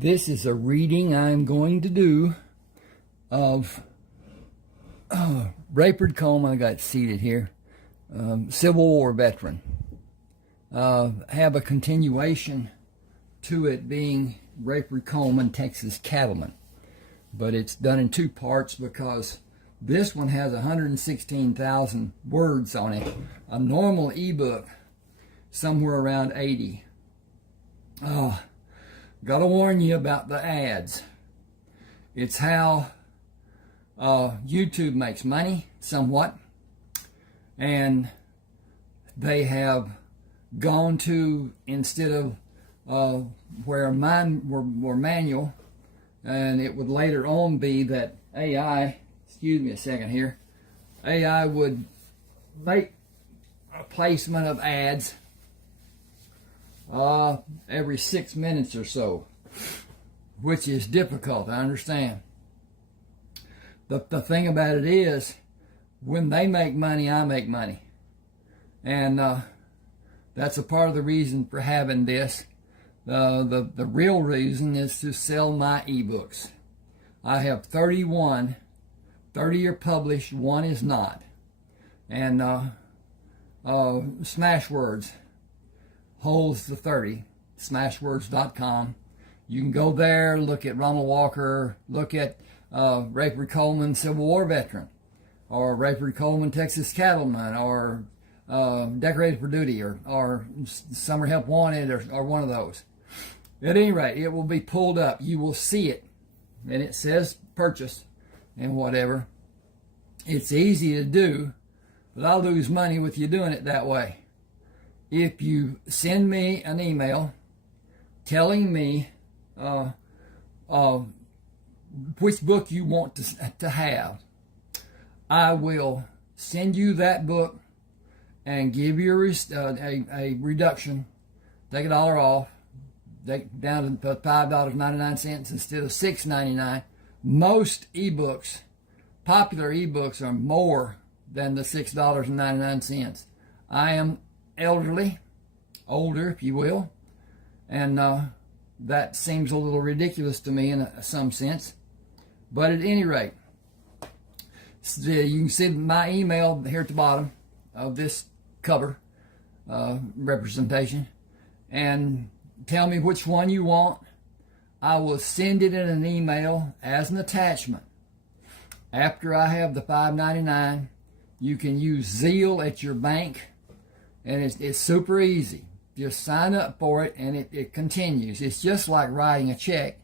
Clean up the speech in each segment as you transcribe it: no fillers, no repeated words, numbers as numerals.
This is a reading I'm going to do of Rafe Coleman. I got it seated here. Civil War veteran. Have a continuation to it being Rafe Coleman, Texas Cattleman. But it's done in two parts because this one has 116,000 words on it. A normal ebook, somewhere around 80. Gotta warn you about the ads. It's how YouTube makes money, somewhat. And they have gone to, instead of where mine were manual, and it would later on be that AI, excuse me a second here, AI would make a placement of ads every 6 minutes or so, which is difficult, I understand. The thing about it is, when they make money, I make money. And that's a part of the reason for having this. The real reason is to sell my ebooks. I have 31. 30 are published, one is not. And Smashwords holds the 30, smashwords.com. You can go there, look at Ronald Walker, look at Rafe Coleman, Civil War veteran, or Rafe Coleman, Texas Cattleman, or Decorated for Duty, or Summer Help Wanted, or one of those. At any rate, it will be pulled up. You will see it, and it says purchase and whatever. It's easy to do, but I'll lose money with you doing it that way. If you send me an email telling me which book you want to have, I will send you that book and give you a reduction, take $1 off, down to $5.99 instead of $6.99. Most ebooks, popular ebooks, are more than the $6.99. I am elderly, older if you will, and that seems a little ridiculous to me in some sense. But at any rate, you can see my email here at the bottom of this cover representation, and tell me which one you want. I will send it in an email as an attachment. After I have the $5.99, you can use Zeal at your bank, and it's super easy. Just sign up for it, and it continues. It's just like writing a check,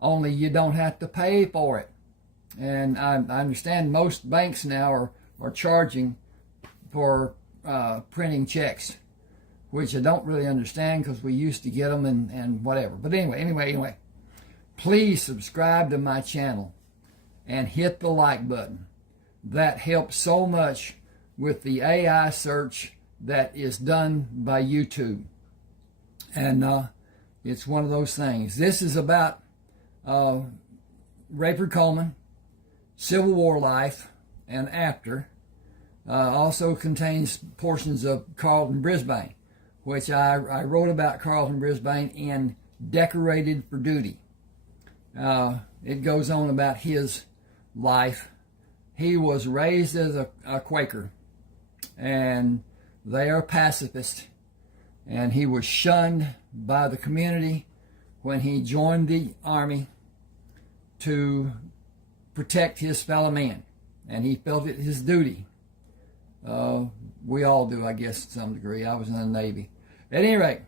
only you don't have to pay for it. And I understand most banks now are charging for printing checks, which I don't really understand because we used to get them and whatever. But anyway, please subscribe to my channel and hit the like button. That helps so much with the AI search that is done by YouTube. And it's one of those things. This is about Rafe Coleman, Civil War life and after. Also contains portions of Carlton Brisbane, which I wrote about Carlton Brisbane in Decorated for Duty. It goes on about his life. He was raised as a Quaker, and they are pacifist, and he was shunned by the community when he joined the army to protect his fellow man, and he felt it his duty. We all do, I guess, to some degree. I was in the Navy. At any rate,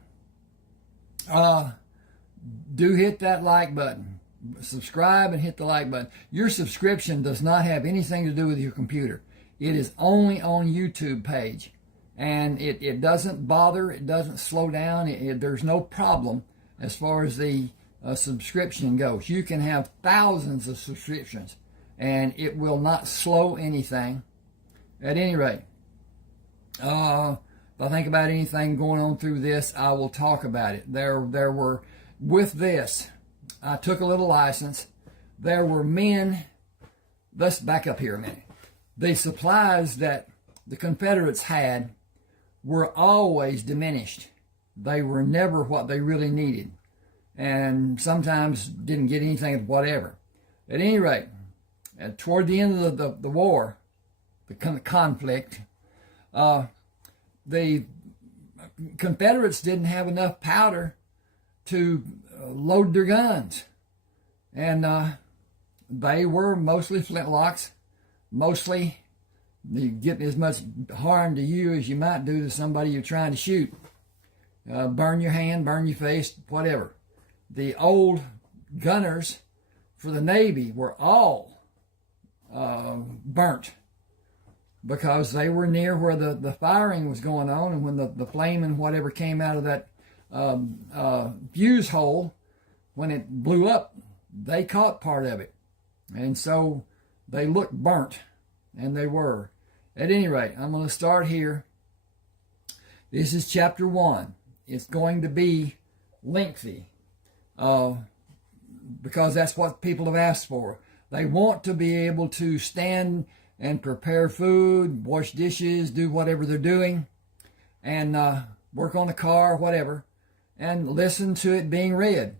do hit that like button. Subscribe and hit the like button. Your subscription does not have anything to do with your computer. It is only on YouTube page. And it doesn't bother, it doesn't slow down, there's no problem as far as the subscription goes. You can have thousands of subscriptions, and it will not slow anything. At any rate, if I think about anything going on through this, I will talk about it. There were, with this, I took a little license. There were men, let's back up here a minute. The supplies that the Confederates had were always diminished. They were never what they really needed. and sometimes didn't get anything, whatever. At any rate, toward the end of the war, the conflict, the Confederates didn't have enough powder to load their guns, and they were mostly flintlocks, mostly getting as much harm to you as you might do to somebody you're trying to shoot. Burn your hand, burn your face, whatever. The old gunners for the Navy were all burnt because they were near where the firing was going on, and when the flame and whatever came out of that fuse hole, when it blew up, they caught part of it. And so they looked burnt, and they were. At any rate, I'm going to start here. This is chapter 1. It's going to be lengthy because that's what people have asked for. They want to be able to stand and prepare food, wash dishes, do whatever they're doing, and work on the car, whatever, and listen to it being read.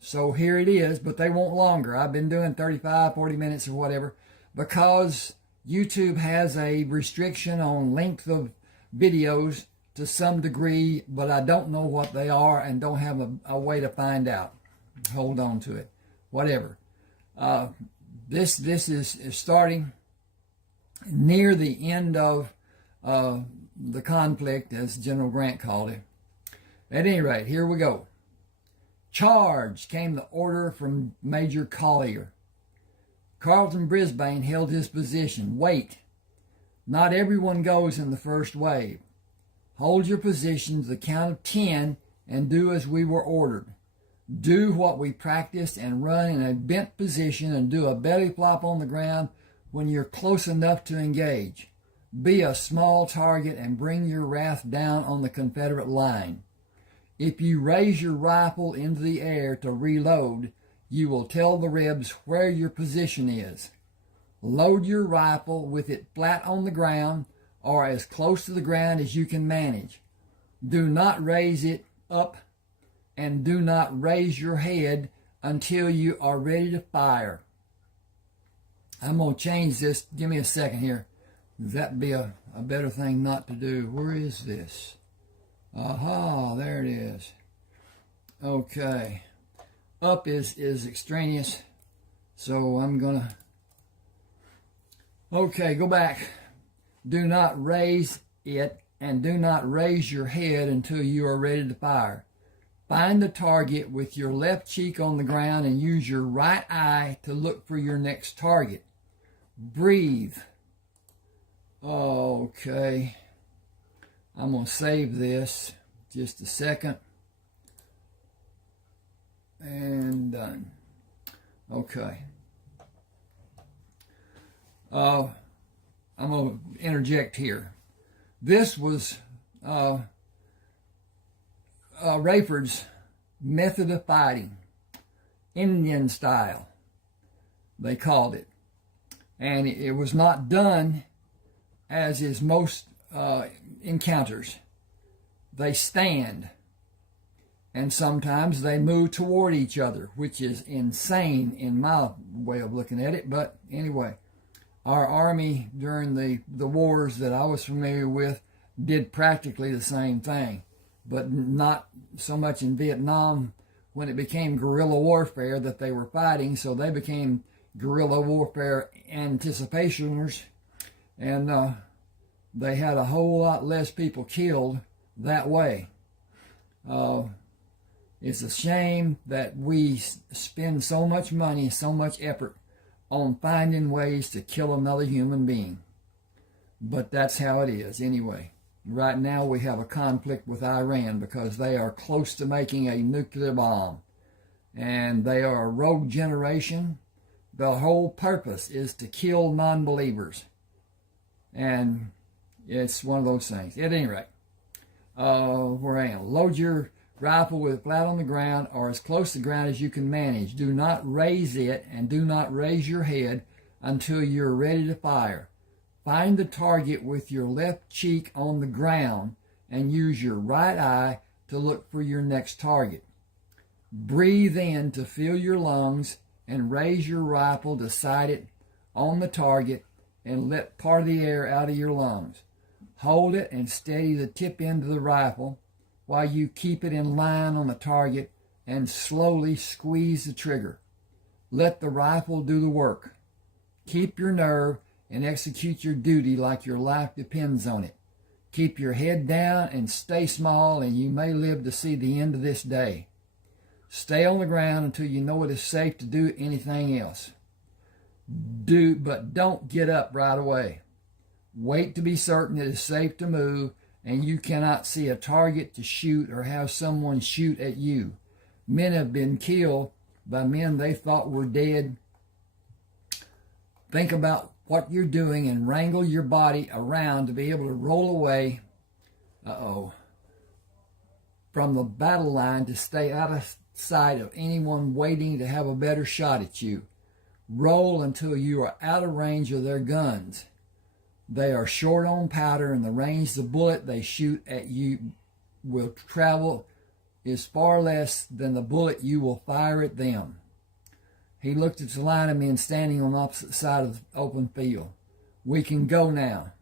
So here it is, but they want longer. I've been doing 35, 40 minutes or whatever because YouTube has a restriction on length of videos to some degree, but I don't know what they are and don't have a way to find out. Hold on to it. Whatever. This is starting near the end of the conflict, as General Grant called it. At any rate, here we go. Charge, came the order from Major Collier. Carlton Brisbane held his position. Wait. Not everyone goes in the first wave. Hold your positions, the count of 10, and do as we were ordered. Do what we practiced and run in a bent position and do a belly flop on the ground when you're close enough to engage. Be a small target and bring your wrath down on the Confederate line. If you raise your rifle into the air to reload, you will tell the Rebs where your position is. Load your rifle with it flat on the ground or as close to the ground as you can manage. Do not raise it up and do not raise your head until you are ready to fire. I'm going to change this. Give me a second here. That'd be a better thing not to do. Where is this? Aha, there it is. Okay. Up is extraneous. So I'm going to... Okay, go back. Do not raise it and do not raise your head until you are ready to fire. Find the target with your left cheek on the ground and use your right eye to look for your next target. Breathe. Okay. I'm going to save this. Just a second. And done. Okay. I'm going to interject here. This was Rayford's method of fighting, Indian style, they called it. And it was not done as is most encounters. They stand, and sometimes they move toward each other, which is insane in my way of looking at it. But anyway, our army during the wars that I was familiar with did practically the same thing, but not so much in Vietnam when it became guerrilla warfare that they were fighting, so they became guerrilla warfare anticipationers, and they had a whole lot less people killed that way. It's a shame that we spend so much money, so much effort on finding ways to kill another human being. But that's how it is anyway. Right now we have a conflict with Iran because they are close to making a nuclear bomb. And they are a rogue generation. The whole purpose is to kill non-believers. And it's one of those things. At any rate, where I am. Load your rifle with it flat on the ground or as close to the ground as you can manage. Do not raise it and do not raise your head until you're ready to fire. Find the target with your left cheek on the ground and use your right eye to look for your next target. Breathe in to fill your lungs and raise your rifle to sight it on the target and let part of the air out of your lungs. Hold it and steady the tip end of the rifle while you keep it in line on the target and slowly squeeze the trigger. Let the rifle do the work. Keep your nerve and execute your duty like your life depends on it. Keep your head down and stay small, and you may live to see the end of this day. Stay on the ground until you know it is safe to do anything else. But don't get up right away. Wait to be certain it is safe to move and you cannot see a target to shoot or have someone shoot at you. Men have been killed by men they thought were dead. Think about what you're doing and wrangle your body around to be able to roll away from the battle line to stay out of sight of anyone waiting to have a better shot at you. Roll until you are out of range of their guns. They are short on powder, and the range the bullet they shoot at you will travel is far less than the bullet you will fire at them. He looked at the line of men standing on the opposite side of the open field. We can go now.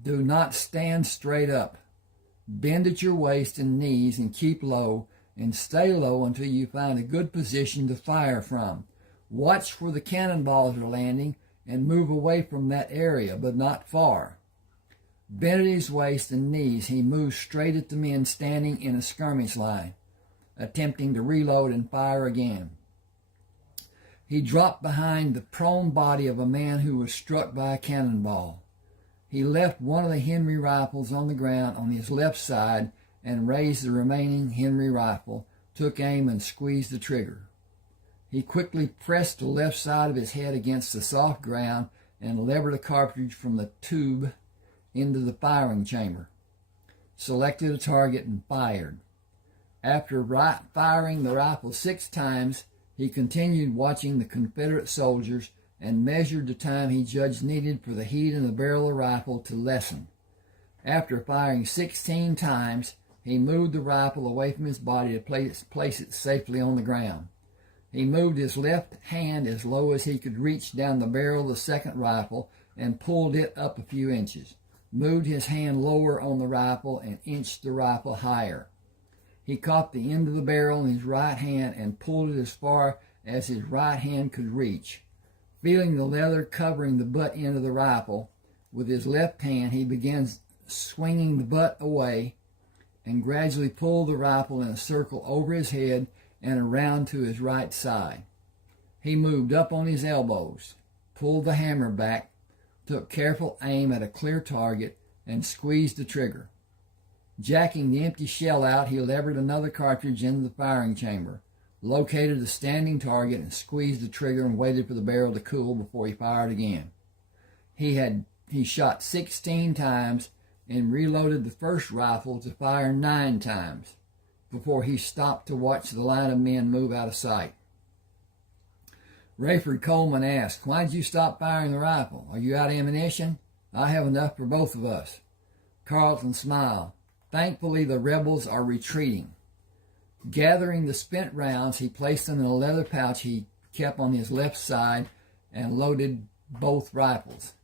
Do not stand straight up. Bend at your waist and knees and keep low, and stay low until you find a good position to fire from. Watch where the cannonballs are landing and move away from that area, but not far. Bent at his waist and knees, he moved straight at the men standing in a skirmish line, attempting to reload and fire again. He dropped behind the prone body of a man who was struck by a cannonball. He left one of the Henry rifles on the ground on his left side and raised the remaining Henry rifle, took aim and squeezed the trigger. He quickly pressed the left side of his head against the soft ground and levered a cartridge from the tube into the firing chamber, selected a target, and fired. After firing the rifle 6 times, he continued watching the Confederate soldiers and measured the time he judged needed for the heat in the barrel of the rifle to lessen. After firing 16 times, he moved the rifle away from his body to place it safely on the ground. He moved his left hand as low as he could reach down the barrel of the second rifle and pulled it up a few inches. Moved his hand lower on the rifle and inched the rifle higher. He caught the end of the barrel in his right hand and pulled it as far as his right hand could reach. Feeling the leather covering the butt end of the rifle, with his left hand he began swinging the butt away and gradually pulled the rifle in a circle over his head and around to his right side. He moved up on his elbows, pulled the hammer back, took careful aim at a clear target, and squeezed the trigger. Jacking the empty shell out, he levered another cartridge into the firing chamber, located a standing target, and squeezed the trigger and waited for the barrel to cool before he fired again. He shot 16 times and reloaded the first rifle to fire 9 times before he stopped to watch the line of men move out of sight. Rafe Coleman asked, "Why did you stop firing the rifle? Are you out of ammunition? I have enough for both of us." Carlton smiled. Thankfully, the rebels are retreating. Gathering the spent rounds, he placed them in a leather pouch he kept on his left side and loaded both rifles.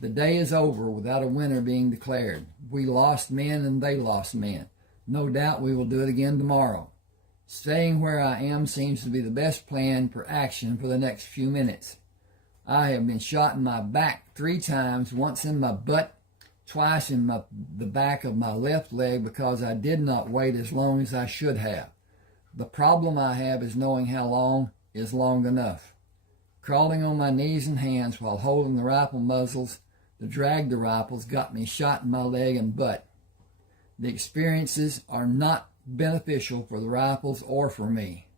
The day is over without a winner being declared. We lost men and they lost men. No doubt we will do it again tomorrow. Staying where I am seems to be the best plan for action for the next few minutes. I have been shot in my back 3 times, once in my butt, twice in the back of my left leg because I did not wait as long as I should have. The problem I have is knowing how long is long enough. Crawling on my knees and hands while holding the rifle muzzles to drag the rifles got me shot in my leg and butt. The experiences are not beneficial for the rifles or for me.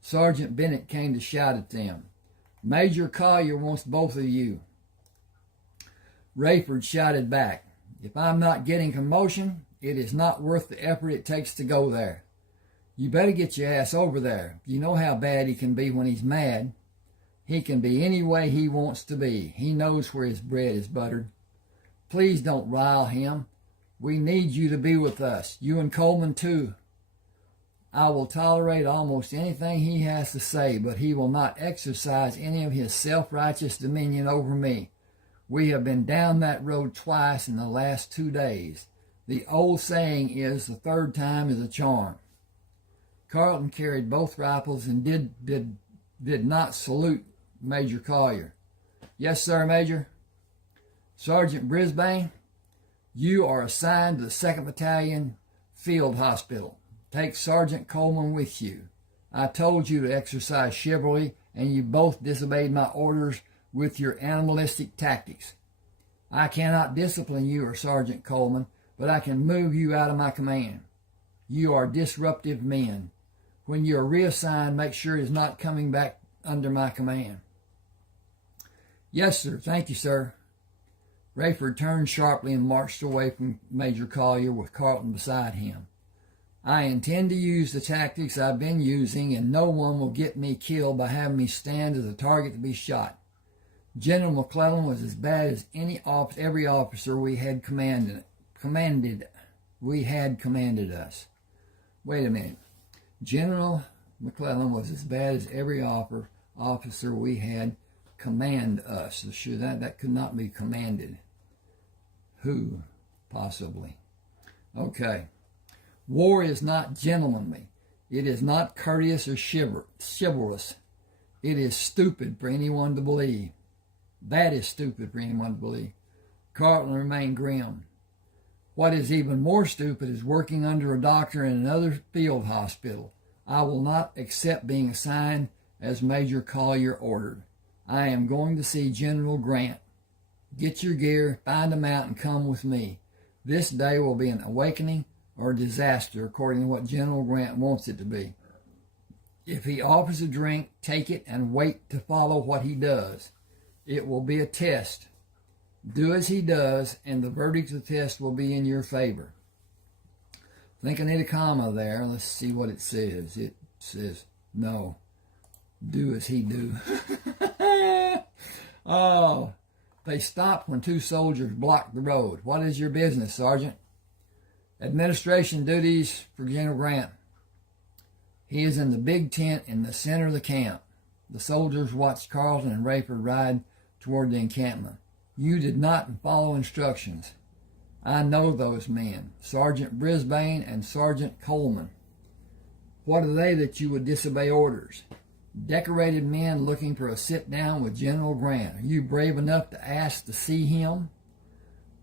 Sergeant Bennett came to shout at them. "Major Collier wants both of you." Rayford shouted back, "If I'm not getting commotion, it is not worth the effort it takes to go there. You better get your ass over there. You know how bad he can be when he's mad. He can be any way he wants to be. He knows where his bread is buttered. Please don't rile him. We need you to be with us. You and Coleman, too." I will tolerate almost anything he has to say, but he will not exercise any of his self-righteous dominion over me. We have been down that road twice in the last 2 days. The old saying is, the third time is a charm. Carlton carried both rifles and did not salute Major Collier. Yes, sir, Major. Sergeant Brisbane, you are assigned to the 2nd Battalion Field Hospital. Take Sergeant Coleman with you. I told you to exercise chivalry, and you both disobeyed my orders with your animalistic tactics. I cannot discipline you or Sergeant Coleman, but I can move you out of my command. You are disruptive men. When you are reassigned, make sure it is not coming back under my command. Yes, sir. Thank you, sir. Rayford turned sharply and marched away from Major Collier with Carlton beside him. I intend to use the tactics I've been using, and no one will get me killed by having me stand as a target to be shot. General McClellan was as bad as every officer we had commanded us. Wait a minute. General McClellan was as bad as every officer we had command us. So sure, that could not be commanded. Who? Possibly. Okay. War is not gentlemanly. It is not courteous or chivalrous. It is stupid for anyone to believe. That is stupid for anyone to believe. Carlton remained grim. What is even more stupid is working under a doctor in another field hospital. I will not accept being assigned as Major Collier ordered. I am going to see General Grant. Get your gear, find him out, and come with me. This day will be an awakening or disaster according to what General Grant wants it to be. If he offers a drink, take it and wait to follow what he does. It will be a test. Do as he does, and the verdict of the test will be in your favor. I think I need a comma there. Let's see what it says. It says, no, do as he do. Oh, they stopped when 2 soldiers blocked the road. What is your business, Sergeant? Administration duties for General Grant. He is in the big tent in the center of the camp. The soldiers watched Carlton and Rayford ride toward the encampment. You did not follow instructions. I know those men, Sergeant Brisbane and Sergeant Coleman. What are they that you would disobey orders? Decorated men looking for a sit-down with General Grant. Are you brave enough to ask to see him?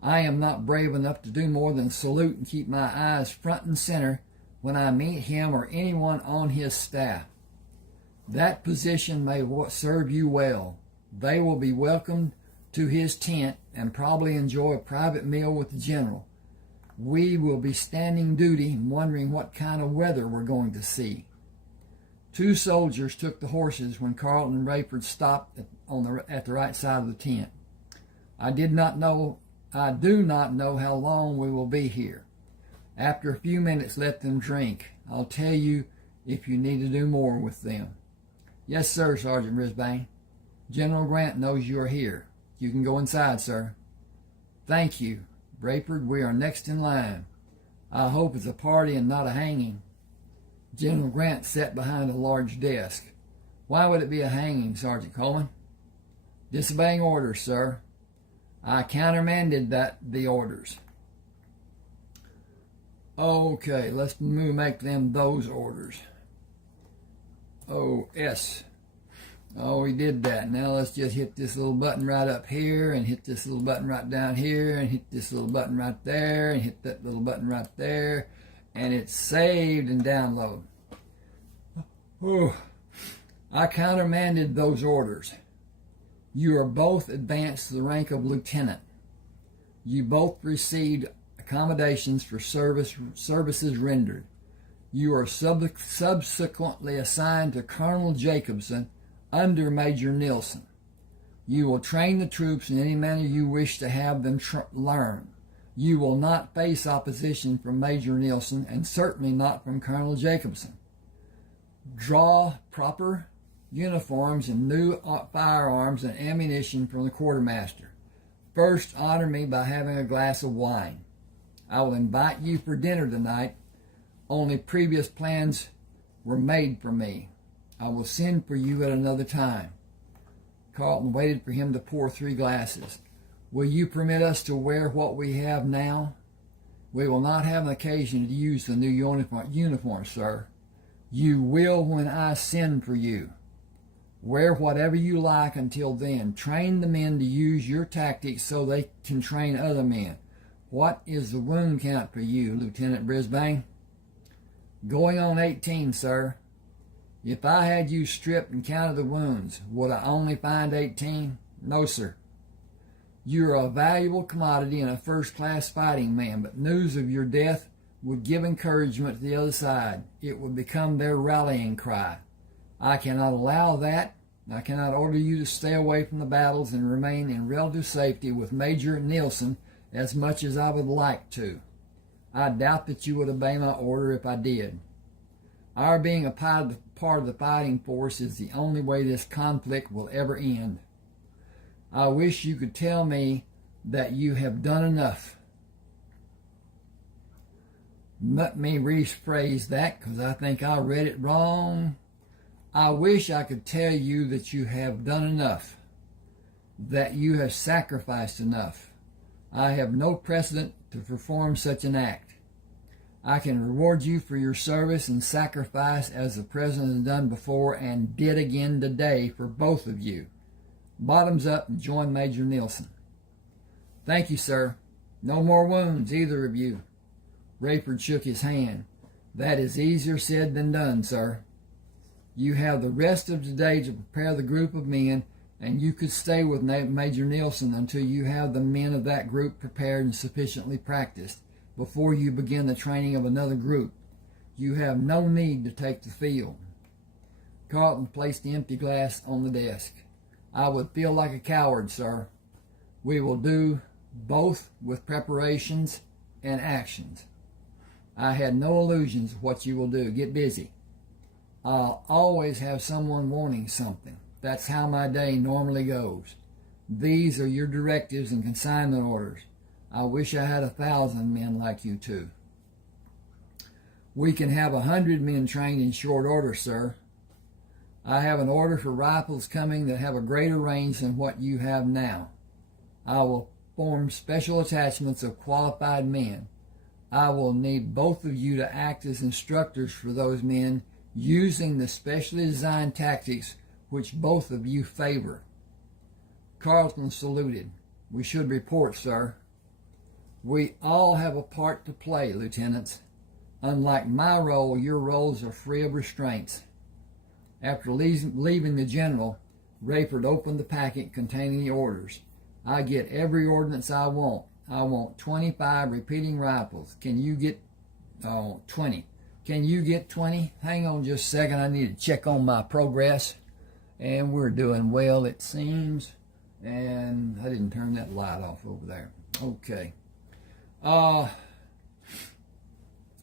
I am not brave enough to do more than salute and keep my eyes front and center when I meet him or anyone on his staff. That position may serve you well. They will be welcomed to his tent and probably enjoy a private meal with the general. We will be standing duty and wondering what kind of weather we're going to see. 2 soldiers took the horses when Carlton and Rayford stopped at the right side of the tent. I do not know how long we will be here. After a few minutes, let them drink. I'll tell you if you need to do more with them. Yes, sir, Sergeant Brisbane. General Grant knows you are here. You can go inside, sir. Thank you. Rayford, we are next in line. I hope it's a party and not a hanging. General Grant sat behind a large desk. Why would it be a hanging, Sergeant Coleman? Disobeying orders, sir. I countermanded the orders. Okay, let's make them those orders. Oh, S. Oh, we did that. Now let's just hit this little button right up here, and hit this little button right down here, and hit this little button right there, and hit that little button right there, and it's saved and download. Oh, I countermanded those orders. You are both advanced to the rank of lieutenant. You both received accommodations for services rendered. You are subsequently assigned to Colonel Jacobson under Major Nilsson. You will train the troops in any manner you wish to have them learn. You will not face opposition from Major Nilsson, and certainly not from Colonel Jacobson. Draw proper uniforms and new firearms and ammunition from the quartermaster. First, honor me by having a glass of wine. I will invite you for dinner tonight. Only previous plans were made for me. I will send for you at another time. Carlton waited for him to pour 3 glasses. Will you permit us to wear what we have now? We will not have an occasion to use the new uniform, sir. You will when I send for you. Wear whatever you like until then. Train the men to use your tactics so they can train other men. What is the wound count for you, Lieutenant Brisbane? Going on 18, sir. If I had you stripped and counted the wounds, would I only find 18? No, sir. You're a valuable commodity and a first-class fighting man, but news of your death would give encouragement to the other side. It would become their rallying cry. I cannot allow that. I cannot order you to stay away from the battles and remain in relative safety with Major Nielsen as much as I would like to. I doubt that you would obey my order if I did. Our being a part of the fighting force is the only way this conflict will ever end. I wish you could tell me that you have done enough. Let me rephrase that because I think I read it wrong. I wish I could tell you that you have done enough, that you have sacrificed enough. I have no precedent to perform such an act. I can reward you for your service and sacrifice as the President has done before and did again today for both of you. Bottoms up and join Major Nielsen. Thank you, sir. No more wounds, either of you. Rayford shook his hand. That is easier said than done, sir. You have the rest of today to prepare the group of men, and you could stay with Major Nielsen until you have the men of that group prepared and sufficiently practiced before you begin the training of another group. You have no need to take the field. Carlton placed the empty glass on the desk. I would feel like a coward, sir. We will do both with preparations and actions. I had no illusions of what you will do. Get busy. I'll always have someone wanting something. That's how my day normally goes. These are your directives and consignment orders. I wish I had 1,000 men like you two. We can have 100 men trained in short order, sir. I have an order for rifles coming that have a greater range than what you have now. I will form special attachments of qualified men. I will need both of you to act as instructors for those men using the specially designed tactics which both of you favor. Carlton saluted. We should report, sir. We all have a part to play, lieutenants. Unlike my role, your roles are free of restraints. After leaving the general, Rayford opened the packet containing the orders. I get every ordnance I want. I want 25 repeating rifles. Can you get 20? Can you get 20? Hang on just a second. I need to check on my progress. And we're doing well, it seems. And I didn't turn that light off over there. Okay.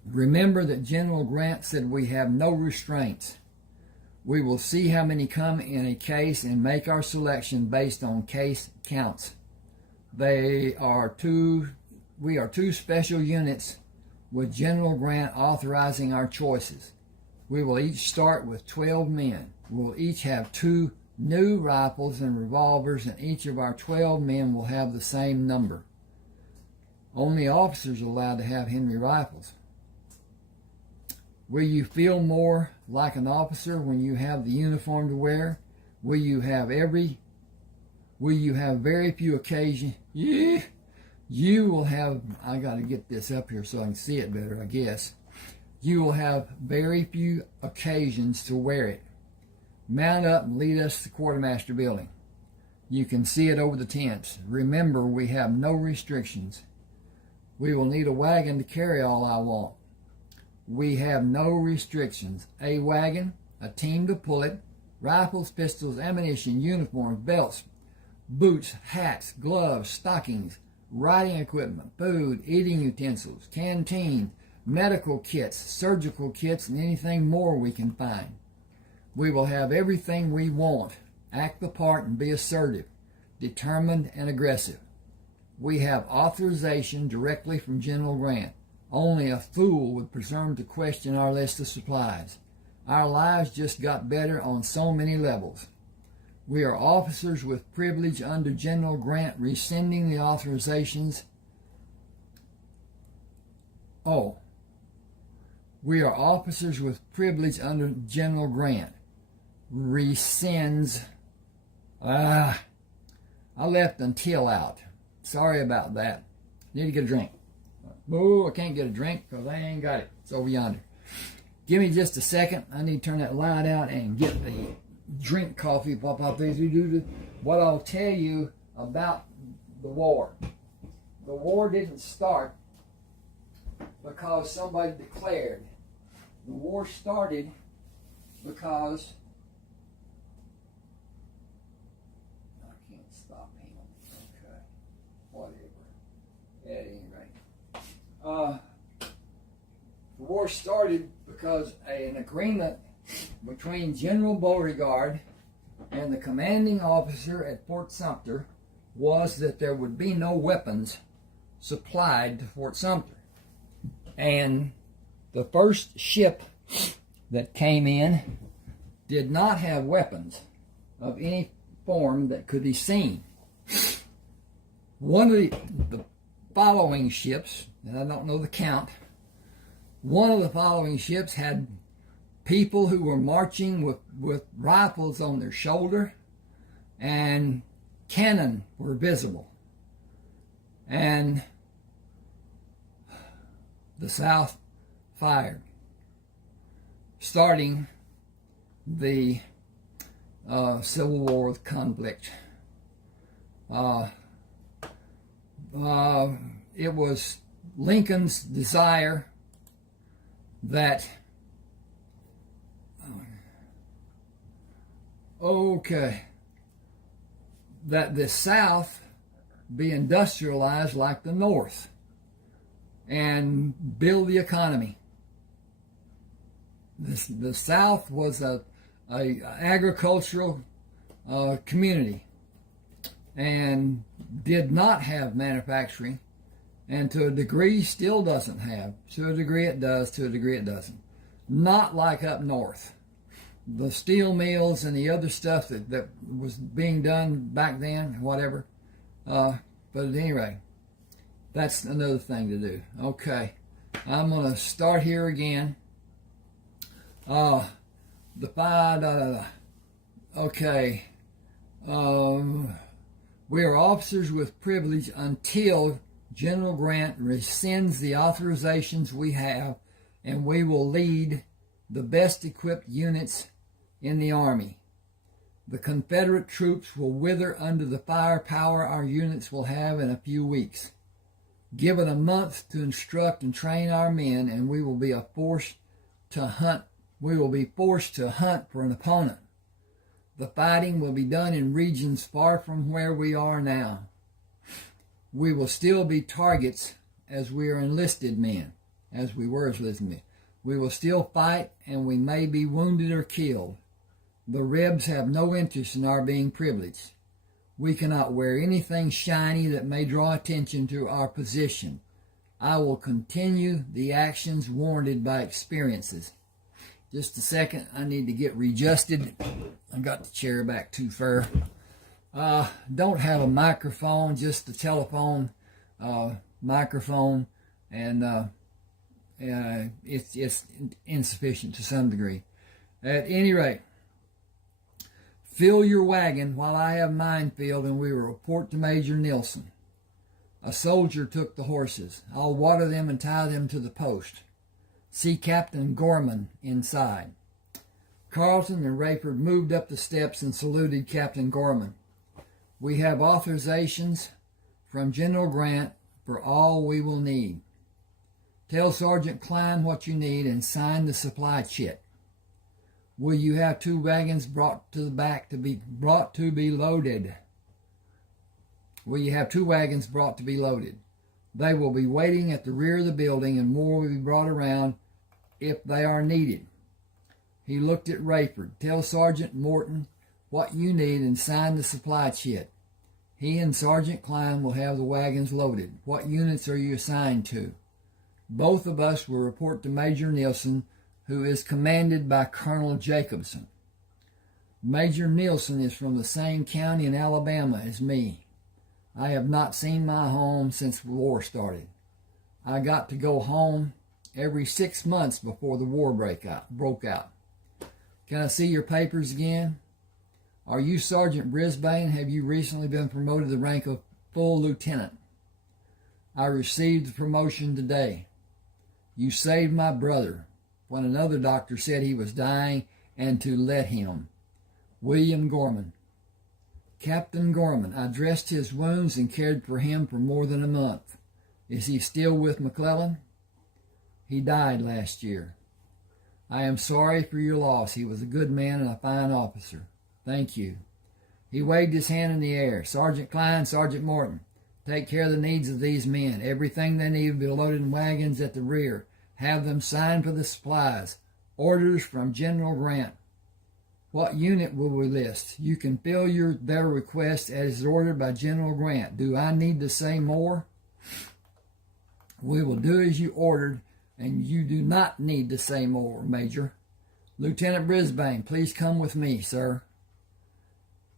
Remember that General Grant said we have no restraints. We will see how many come in a case and make our selection based on case counts. We are two special units with General Grant authorizing our choices. We will each start with 12 men. We will each have 2 new rifles and revolvers, and each of our 12 men will have the same number. Only officers are allowed to have Henry rifles. Will you feel more like an officer when you have the uniform to wear? Will you have very few occasions? Yeah. You will have, I got to get this up here so I can see it better, I guess. You will have very few occasions to wear it. Mount up and lead us to the quartermaster building. You can see it over the tents. Remember, we have no restrictions. We will need a wagon to carry all I want. We have no restrictions. A wagon, a team to pull it, rifles, pistols, ammunition, uniforms, belts, boots, hats, gloves, stockings, riding equipment, food, eating utensils, canteen, medical kits, surgical kits, and anything more we can find. We will have everything we want. Act the part and be assertive, determined, and aggressive. We have authorization directly from General Grant. Only a fool would presume to question our list of supplies. Our lives just got better on so many levels. We are officers with privilege under General Grant rescinding the authorizations. We are officers with privilege under General Grant. Rescinds. I left until out. Sorry about that. Need to get a drink. Oh, I can't get a drink because I ain't got it. It's over yonder. Give me just a second. I need to turn that light out and get the drink coffee. What I'll tell you about the war. The war didn't start because somebody declared. The war started because I can't stop him. Okay, whatever. At any rate, the war started because an agreement between General Beauregard and the commanding officer at Fort Sumter was that there would be no weapons supplied to Fort Sumter. And the first ship that came in did not have weapons of any form that could be seen. One of the following ships, and I don't know the count, one of the following ships had people who were marching with rifles on their shoulder, and cannon were visible. And the South fired, starting the Civil War conflict. It was Lincoln's desire that that the South be industrialized like the North and build the economy. The South was a agricultural community and did not have manufacturing, and to a degree still doesn't have. To a degree it does, to a degree it doesn't. Not like up north. The steel mills and the other stuff that was being done back then, whatever. But at any rate, that's another thing to do. Okay, I'm going to start here again. Okay. We are officers with privilege until General Grant rescinds the authorizations we have, and we will lead the best equipped units in the Army. The Confederate troops will wither under the firepower our units will have in a few weeks. Given a month to instruct and train our men, and we will be forced to hunt for an opponent. The fighting will be done in regions far from where we are now. We will still be targets as we are enlisted men, as we were enlisted men. We will still fight, and we may be wounded or killed. The Rebs have no interest in our being privileged. We cannot wear anything shiny that may draw attention to our position. I will continue the actions warranted by experiences. Just a second, I need to get readjusted. I got the chair back too far. Don't have a microphone, just the telephone microphone, and it's insufficient to some degree. At any rate, fill your wagon while I have mine filled, and we will report to Major Nilsson. A soldier took the horses. I'll water them and tie them to the post. See Captain Gorman inside. Carlton and Rayford moved up the steps and saluted Captain Gorman. We have authorizations from General Grant for all we will need. Tell Sergeant Klein what you need and sign the supply chit. Will you have 2 wagons brought to the back to be loaded? Will you have 2 wagons brought to be loaded? They will be waiting at the rear of the building, and more will be brought around if they are needed. He looked at Rayford. Tell Sergeant Morton what you need and sign the supply chit. He and Sergeant Klein will have the wagons loaded. What units are you assigned to? Both of us will report to Major Nilsson, who is commanded by Colonel Jacobson. Major Nielsen is from the same county in Alabama as me. I have not seen my home since the war started. I got to go home every 6 months before the war broke out. Can I see your papers again? Are you Sergeant Brisbane? Have you recently been promoted to the rank of full lieutenant? I received the promotion today. You saved my brother when another doctor said he was dying and to let him. William Gorman. Captain Gorman, I dressed his wounds and cared for him for more than a month. Is he still with McClellan? He died last year. I am sorry for your loss. He was a good man and a fine officer. Thank you. He waved his hand in the air. Sergeant Klein, Sergeant Morton, take care of the needs of these men. Everything they need will be loaded in wagons at the rear. Have them sign for the supplies. Orders from General Grant. What unit will we list? You can fill their request as ordered by General Grant. Do I need to say more? We will do as you ordered, and you do not need to say more, Major. Lieutenant Brisbane, please come with me, sir.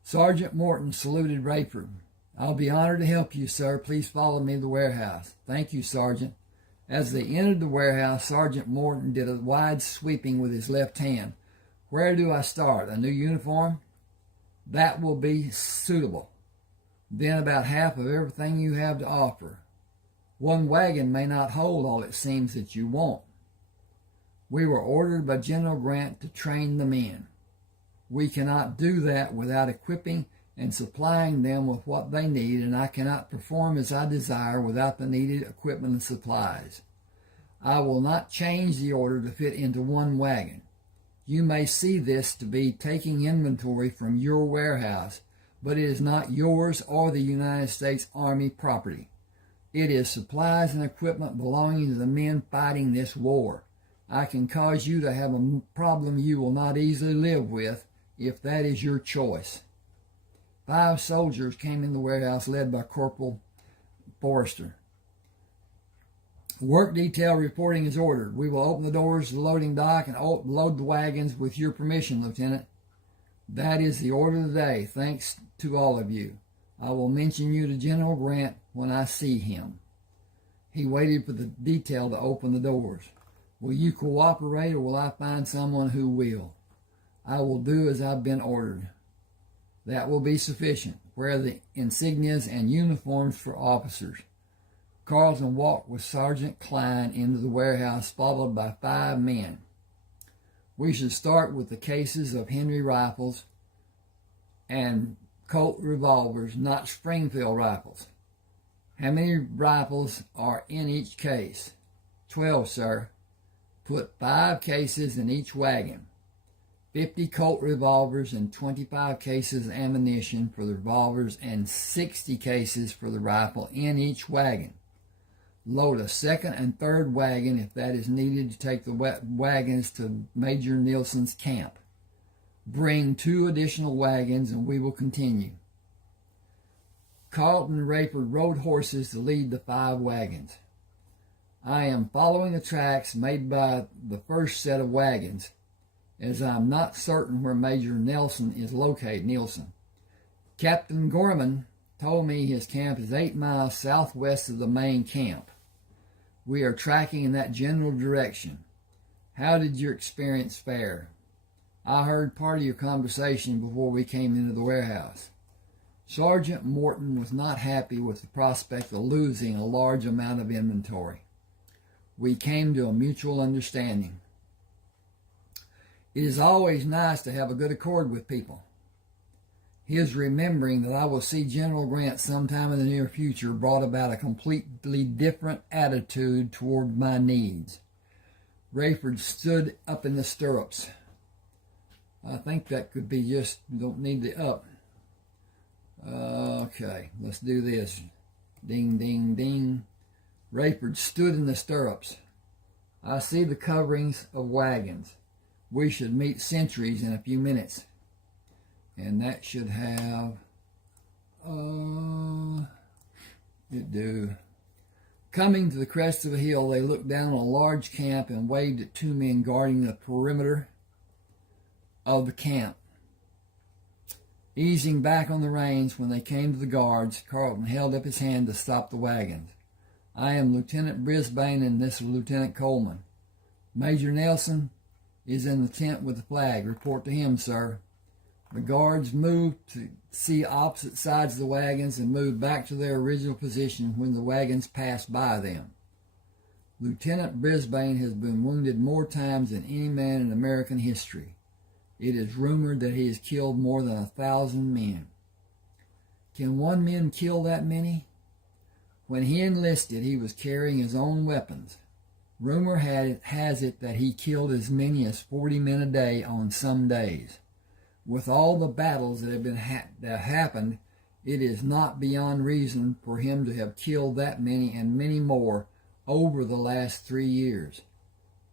Sergeant Morton saluted Rayford. I'll be honored to help you, sir. Please follow me to the warehouse. Thank you, Sergeant. As they entered the warehouse, Sergeant Morton did a wide sweeping with his left hand. Where do I start? A new uniform? That will be suitable. Then about half of everything you have to offer. One wagon may not hold all it seems that you want. We were ordered by General Grant to train the men. We cannot do that without equipping and supplying them with what they need, and I cannot perform as I desire without the needed equipment and supplies. I will not change the order to fit into one wagon. You may see this to be taking inventory from your warehouse, but it is not yours or the United States Army property. It is supplies and equipment belonging to the men fighting this war. I can cause you to have a problem you will not easily live with if that is your choice. 5 soldiers came in the warehouse led by Corporal Forrester. Work detail reporting is ordered. We will open the doors to the loading dock and load the wagons with your permission, Lieutenant. That is the order of the day. Thanks to all of you. I will mention you to General Grant when I see him. He waited for the detail to open the doors. Will you cooperate or will I find someone who will? I will do as I've been ordered. That will be sufficient. Wear the insignias and uniforms for officers. Carlton walked with Sergeant Klein into the warehouse, followed by 5 men. We should start with the cases of Henry rifles and Colt revolvers, not Springfield rifles. How many rifles are in each case? 12, sir. Put 5 cases in each wagon. 50 Colt revolvers and 25 cases of ammunition for the revolvers and 60 cases for the rifle in each wagon. Load a second and third wagon if that is needed to take the wagons to Major Nielsen's camp. Bring 2 additional wagons and we will continue. Carlton and Rayford rode horses to lead the 5 wagons. I am following the tracks made by the first set of wagons, as I am not certain where Major Nielsen is located. Captain Gorman told me his camp is 8 miles southwest of the main camp. We are tracking in that general direction. How did your experience fare? I heard part of your conversation before we came into the warehouse. Sergeant Morton was not happy with the prospect of losing a large amount of inventory. We came to a mutual understanding. It is always nice to have a good accord with people. His remembering that I will see General Grant sometime in the near future brought about a completely different attitude toward my needs. Rayford stood up in the stirrups. I think that could be just, don't need the up. Okay, let's do this. Ding, ding, ding. Rayford stood in the stirrups. I see the coverings of wagons. We should meet sentries in a few minutes. And that should have, it do. Coming to the crest of a hill, they looked down on a large camp and waved at 2 men guarding the perimeter of the camp. Easing back on the reins when they came to the guards, Carlton held up his hand to stop the wagons. "I am Lieutenant Brisbane, and this is Lieutenant Coleman. Major Nelson is in the tent with the flag. Report to him, sir." The guards moved to see opposite sides of the wagons and moved back to their original position when the wagons passed by them. "Lieutenant Brisbane has been wounded more times than any man in American history. It is rumored that he has killed more than 1,000 men." Can one man kill that many? When he enlisted, he was carrying his own weapons. Rumor has it that he killed as many as 40 men a day on some days. With all the battles that have happened, it is not beyond reason for him to have killed that many and many more over the last 3 years.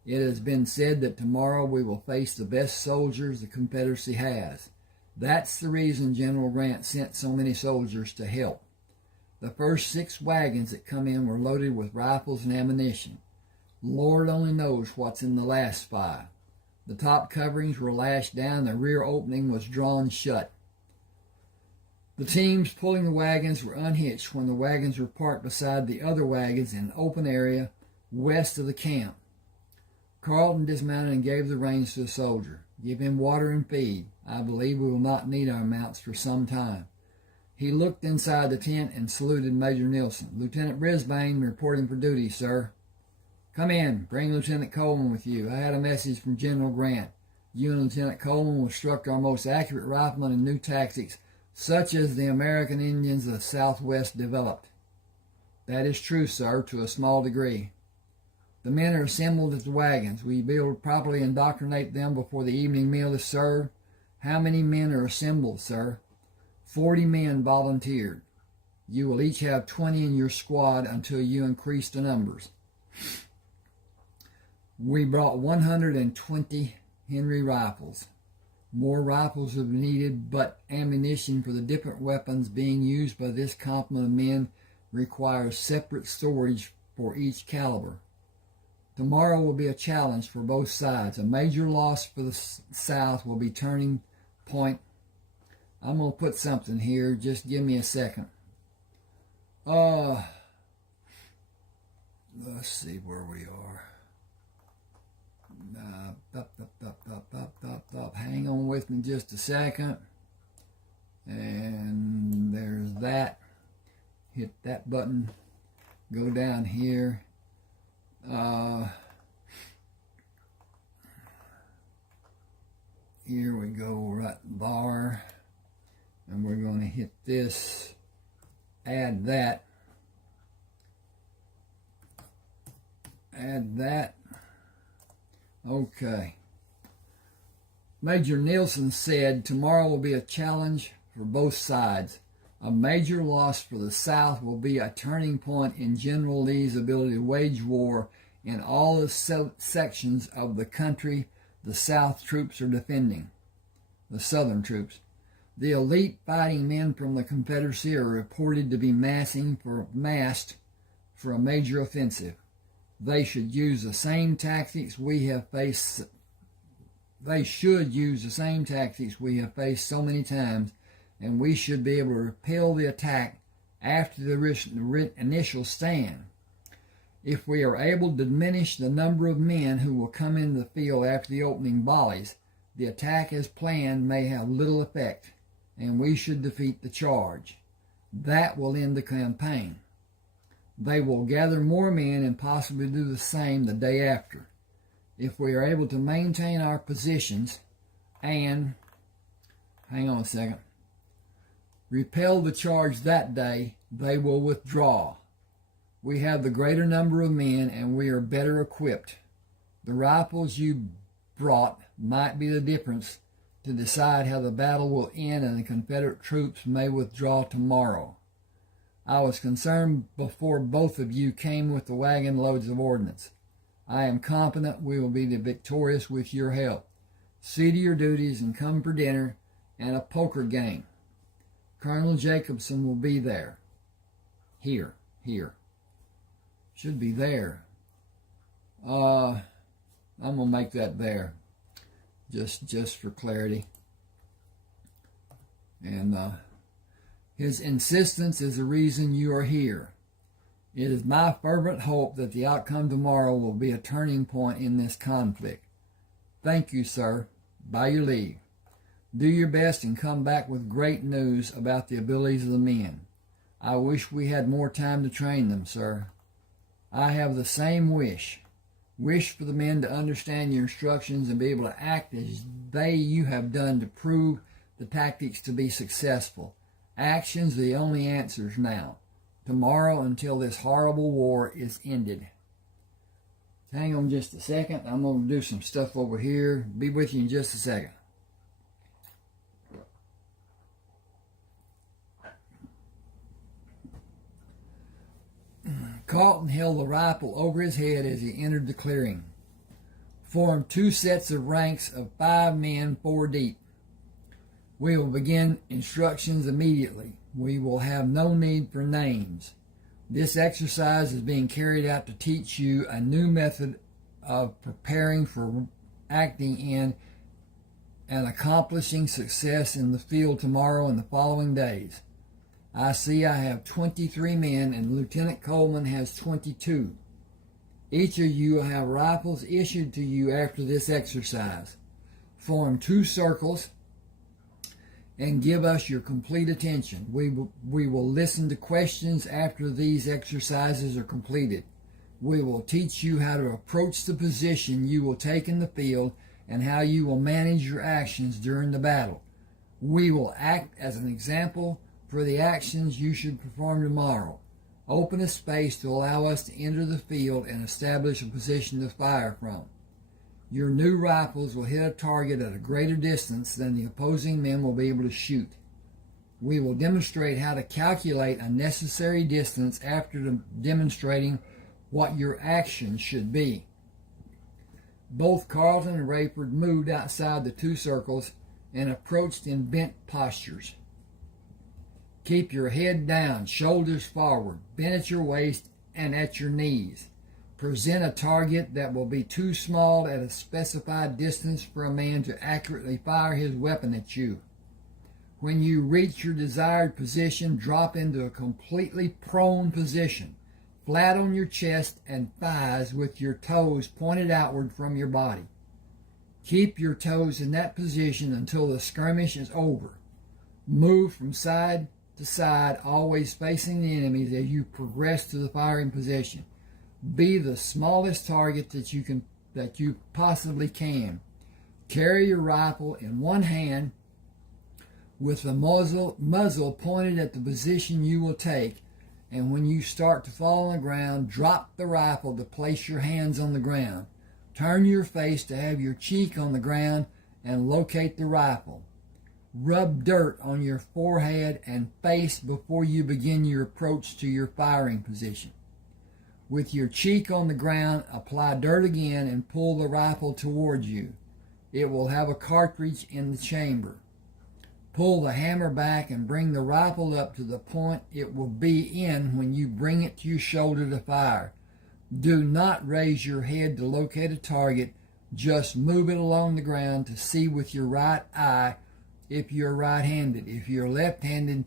It has been said that tomorrow we will face the best soldiers the Confederacy has. That's the reason General Grant sent so many soldiers to help. The first 6 wagons that come in were loaded with rifles and ammunition. Lord only knows what's in the last 5. The top coverings were lashed down, the rear opening was drawn shut. The teams pulling the wagons were unhitched when the wagons were parked beside the other wagons in an open area west of the camp. Carlton dismounted and gave the reins to the soldier. "Give him water and feed. I believe we will not need our mounts for some time." He looked inside the tent and saluted Major Nelson. "Lieutenant Brisbane reporting for duty, sir." "Come in. Bring Lieutenant Coleman with you. I had a message from General Grant. You and Lieutenant Coleman will instruct our most accurate riflemen in new tactics, such as the American Indians of the Southwest developed." "That is true, sir, to a small degree." "The men are assembled at the wagons. Will you be able to properly indoctrinate them before the evening meal is served?" "How many men are assembled, sir?" 40 men volunteered. You will each have 20 in your squad until you increase the numbers. We brought 120 Henry rifles. More rifles will be needed, but ammunition for the different weapons being used by this complement of men requires separate storage for each caliber. Tomorrow will be a challenge for both sides. A major loss for the South will be turning point. I'm going to put something here. Just give me a second. Let's see where we are. Hang on with me just a second. And there's that. Hit that button. Go down here. Here we go, right bar. And we're going to hit this. Add that. Add that. Okay. Major Nelson said tomorrow will be a challenge for both sides. A major loss for the South will be a turning point in General Lee's ability to wage war in all the sections of the country the South troops are defending, the Southern troops. The elite fighting men from the Confederacy are reported to be massed for a major offensive. They should use the same tactics we have faced. They should use the same tactics we have faced so many times, and we should be able to repel the attack after the initial stand. If we are able to diminish the number of men who will come into the field after the opening volleys, the attack as planned may have little effect, and we should defeat the charge. That will end the campaign. They will gather more men and possibly do the same the day after. If we are able to maintain our positions and, hang on a second, repel the charge that day, they will withdraw. We have the greater number of men and we are better equipped. The rifles you brought might be the difference to decide how the battle will end, and the Confederate troops may withdraw tomorrow. I was concerned before both of you came with the wagon loads of ordnance. I am confident we will be victorious with your help. See to your duties and come for dinner and a poker game. Colonel Jacobson will be there. Here. Should be there. I'm gonna make that there, just for clarity. And his insistence is the reason you are here. It is my fervent hope that the outcome tomorrow will be a turning point in this conflict. Thank you, sir. By your leave. Do your best and come back with great news about the abilities of the men. I wish we had more time to train them, sir. I have the same wish. Wish for the men to understand your instructions and be able to act as you have done to prove the tactics to be successful. Actions are the only answers now. Tomorrow until this horrible war is ended. Hang on just a second. I'm going to do some stuff over here. Be with you in just a second. Carlton held the rifle over his head as he entered the clearing. Formed 2 sets of ranks of 5 men, 4 deep. We will begin instructions immediately. We will have no need for names. This exercise is being carried out to teach you a new method of preparing for acting in and accomplishing success in the field tomorrow and the following days. I see I have 23 men and Lieutenant Coleman has 22. Each of you will have rifles issued to you after this exercise. Form 2 circles and give us your complete attention. We will listen to questions after these exercises are completed. We will teach you how to approach the position you will take in the field and how you will manage your actions during the battle. We will act as an example for the actions you should perform tomorrow. Open a space to allow us to enter the field and establish a position to fire from. Your new rifles will hit a target at a greater distance than the opposing men will be able to shoot. We will demonstrate how to calculate a necessary distance after demonstrating what your action should be. Both Carlton and Rayford moved outside the 2 circles and approached in bent postures. Keep your head down, shoulders forward, bent at your waist and at your knees. Present a target that will be too small at a specified distance for a man to accurately fire his weapon at you. When you reach your desired position, drop into a completely prone position, flat on your chest and thighs with your toes pointed outward from your body. Keep your toes in that position until the skirmish is over. Move from side to side, always facing the enemies as you progress to the firing position. Be the smallest target that you possibly can. Carry your rifle in one hand with the muzzle pointed at the position you will take, and when you start to fall on the ground, drop the rifle to place your hands on the ground. Turn your face to have your cheek on the ground and locate the rifle. Rub dirt on your forehead and face before you begin your approach to your firing position. With your cheek on the ground, apply dirt again and pull the rifle towards you. It will have a cartridge in the chamber. Pull the hammer back and bring the rifle up to the point it will be in when you bring it to your shoulder to fire. Do not raise your head to locate a target. Just move it along the ground to see with your right eye if you're right-handed. If you're left-handed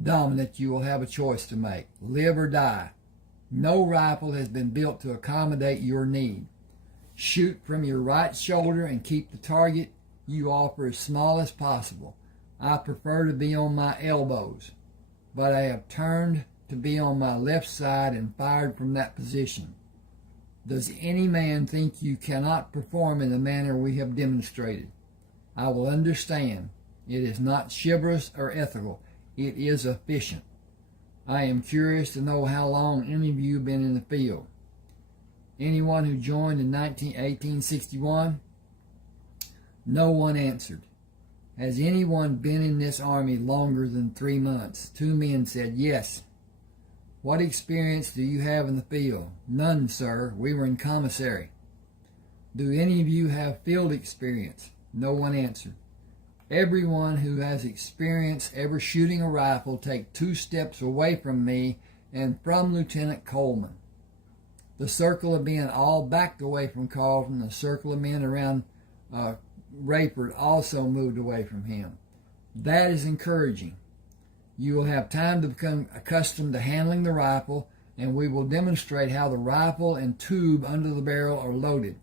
dominant, you will have a choice to make. Live or die. No rifle has been built to accommodate your need. Shoot from your right shoulder and keep the target you offer as small as possible. I prefer to be on my elbows, but I have turned to be on my left side and fired from that position. Does any man think you cannot perform in the manner we have demonstrated? I will understand. It is not chivalrous or ethical. It is efficient. I am curious to know how long any of you have been in the field. Anyone who joined in 1861? No one answered. Has anyone been in this army longer than 3 months? 2 men said yes. What experience do you have in the field? None, sir. We were in commissary. Do any of you have field experience? No one answered. Everyone who has experience ever shooting a rifle take 2 steps away from me and from Lieutenant Coleman. The circle of men all backed away from Carlton. The circle of men around Rayford also moved away from him. That is encouraging. You will have time to become accustomed to handling the rifle, and we will demonstrate how the rifle and tube under the barrel are loaded.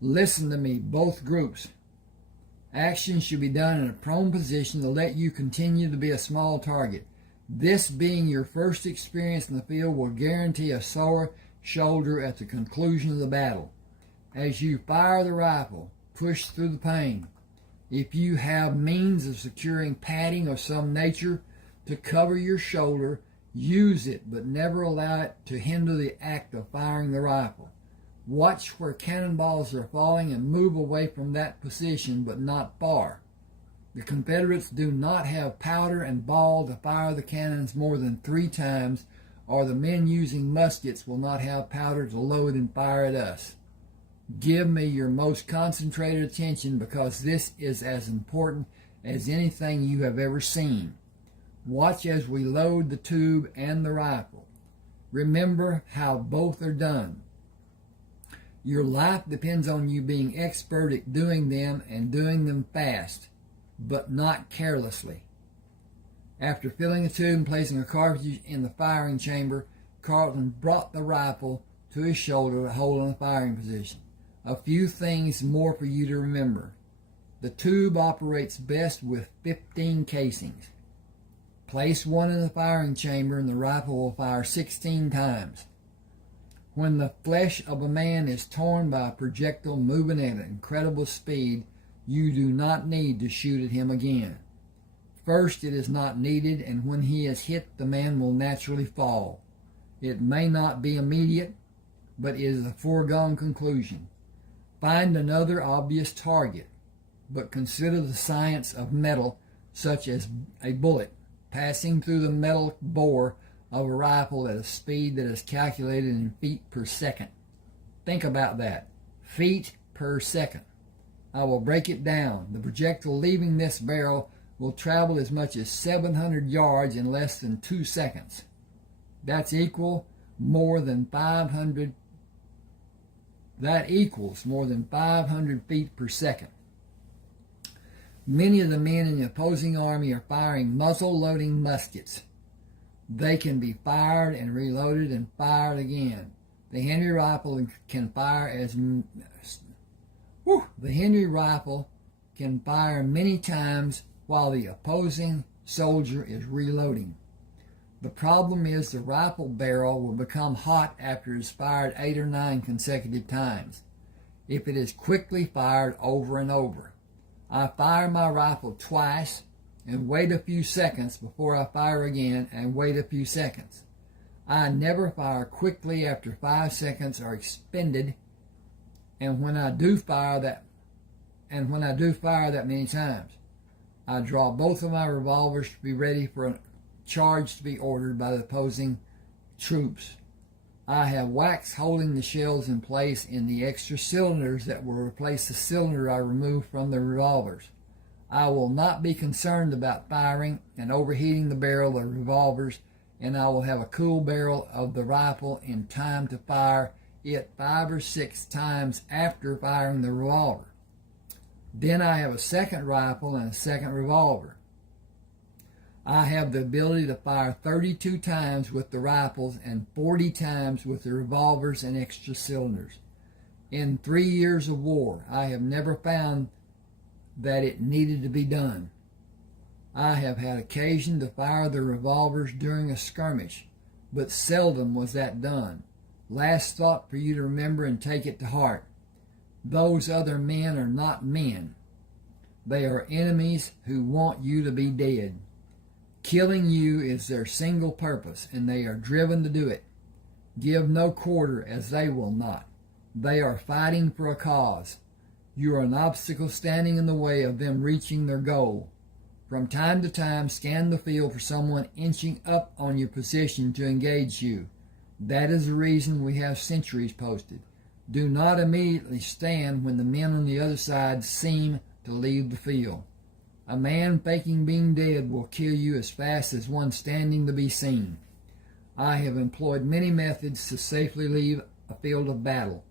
Listen to me, both groups. Action should be done in a prone position to let you continue to be a small target. This being your first experience in the field will guarantee a sore shoulder at the conclusion of the battle. As you fire the rifle, push through the pain. If you have means of securing padding of some nature to cover your shoulder, use it, but never allow it to hinder the act of firing the rifle. Watch where cannonballs are falling and move away from that position, but not far. The Confederates do not have powder and ball to fire the cannons more than 3 times, or the men using muskets will not have powder to load and fire at us. Give me your most concentrated attention, because this is as important as anything you have ever seen. Watch as we load the tube and the rifle. Remember how both are done. Your life depends on you being expert at doing them and doing them fast, but not carelessly. After filling the tube and placing a cartridge in the firing chamber, Carlton brought the rifle to his shoulder to hold in the firing position. A few things more for you to remember. The tube operates best with 15 casings. Place one in the firing chamber and the rifle will fire 16 times. When the flesh of a man is torn by a projectile moving at incredible speed, you do not need to shoot at him again. First, it is not needed, and when he is hit, the man will naturally fall. It may not be immediate, but it is a foregone conclusion. Find another obvious target, but consider the science of metal, such as a bullet passing through the metal bore of a rifle at a speed that is calculated in feet per second. Think about that. Feet per second. I will break it down. The projectile leaving this barrel will travel as much as 700 yards in less than 2 seconds. That equals more than 500 feet per second. Many of the men in the opposing army are firing muzzle-loading muskets. They can be fired and reloaded and fired again. The Henry rifle can fire many times while the opposing soldier is reloading. The problem is the rifle barrel will become hot after it is fired 8 or 9 consecutive times, if it is quickly fired over and over. I fire my rifle twice and wait a few seconds before I fire again and wait a few seconds. I never fire quickly after 5 seconds are expended, and when I do fire that many times, I draw both of my revolvers to be ready for a charge to be ordered by the opposing troops. I have wax holding the shells in place in the extra cylinders that will replace the cylinder I removed from the revolvers. I will not be concerned about firing and overheating the barrel of the revolvers, and I will have a cool barrel of the rifle in time to fire it 5 or 6 times after firing the revolver. Then I have a second rifle and a second revolver. I have the ability to fire 32 times with the rifles and 40 times with the revolvers and extra cylinders. In 3 years of war, I have never found that it needed to be done. I have had occasion to fire the revolvers during a skirmish, but seldom was that done. Last thought for you to remember and take it to heart. Those other men are not men. They are enemies who want you to be dead. Killing you is their single purpose, and they are driven to do it. Give no quarter, as they will not. They are fighting for a cause. You are an obstacle standing in the way of them reaching their goal. From time to time, scan the field for someone inching up on your position to engage you. That is the reason we have sentries posted. Do not immediately stand when the men on the other side seem to leave the field. A man faking being dead will kill you as fast as one standing to be seen. I have employed many methods to safely leave a field of battle.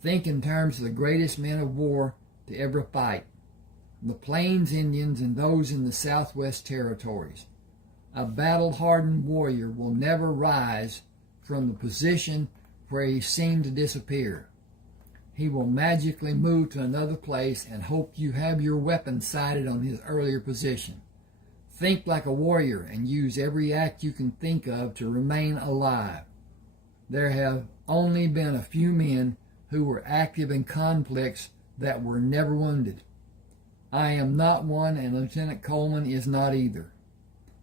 Think in terms of the greatest men of war to ever fight, the Plains Indians and those in the Southwest Territories. A battle-hardened warrior will never rise from the position where he seemed to disappear. He will magically move to another place and hope you have your weapon sighted on his earlier position. Think like a warrior and use every act you can think of to remain alive. There have only been a few men who were active in conflicts that were never wounded. I am not one, and Lieutenant Coleman is not either.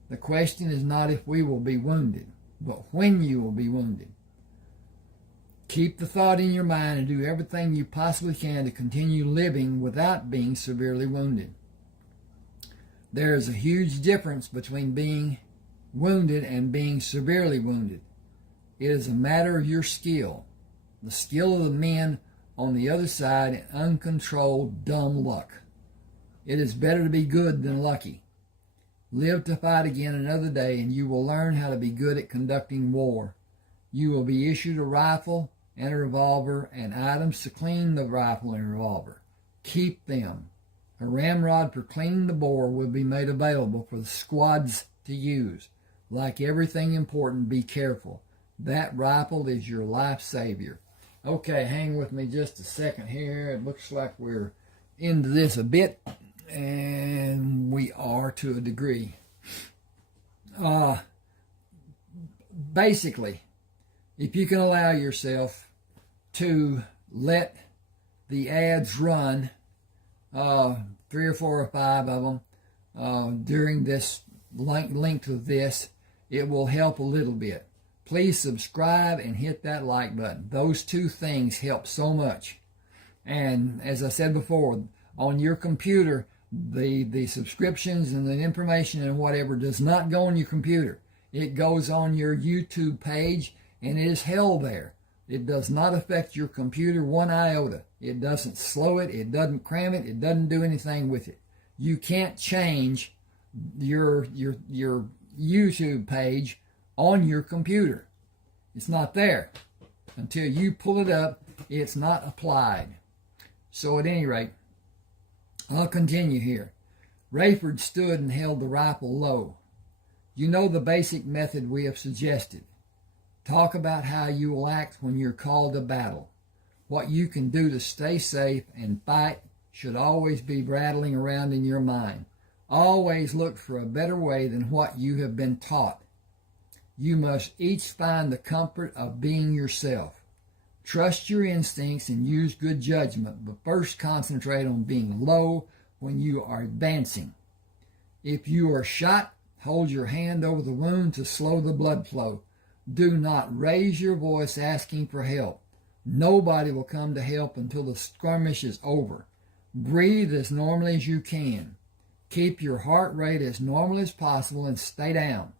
The question is not if we will be wounded, but when you will be wounded. Keep the thought in your mind and do everything you possibly can to continue living without being severely wounded. There is a huge difference between being wounded and being severely wounded. It is a matter of your skill, the skill of the men on the other side, and uncontrolled dumb luck. It is better to be good than lucky. Live to fight again another day, and you will learn how to be good at conducting war. You will be issued a rifle and a revolver and items to clean the rifle and revolver. Keep them. A ramrod for cleaning the bore will be made available for the squads to use. Like everything important, be careful. That rifle is your life savior. Okay, hang with me just a second here. It looks like we're into this a bit, and we are to a degree. Basically, if you can allow yourself to let the ads run, 3 or 4 or 5 of them, during this length of this, it will help a little bit. Please subscribe and hit that like button. Those two things help so much. And as I said before, on your computer, the subscriptions and the information and whatever does not go on your computer. It goes on your YouTube page, and it is held there. It does not affect your computer one iota. It doesn't slow it. It doesn't cram it. It doesn't do anything with it. You can't change your YouTube page on your computer. It's not there. Until you pull it up, it's not applied. So at any rate, I'll continue here. Rayford stood and held the rifle low. You know the basic method we have suggested. Talk about how you will act when you're called to battle. What you can do to stay safe and fight should always be rattling around in your mind. Always look for a better way than what you have been taught. You must each find the comfort of being yourself. Trust your instincts and use good judgment, but first concentrate on being low when you are advancing. If you are shot, hold your hand over the wound to slow the blood flow. Do not raise your voice asking for help. Nobody will come to help until the skirmish is over. Breathe as normally as you can. Keep your heart rate as normal as possible and stay down.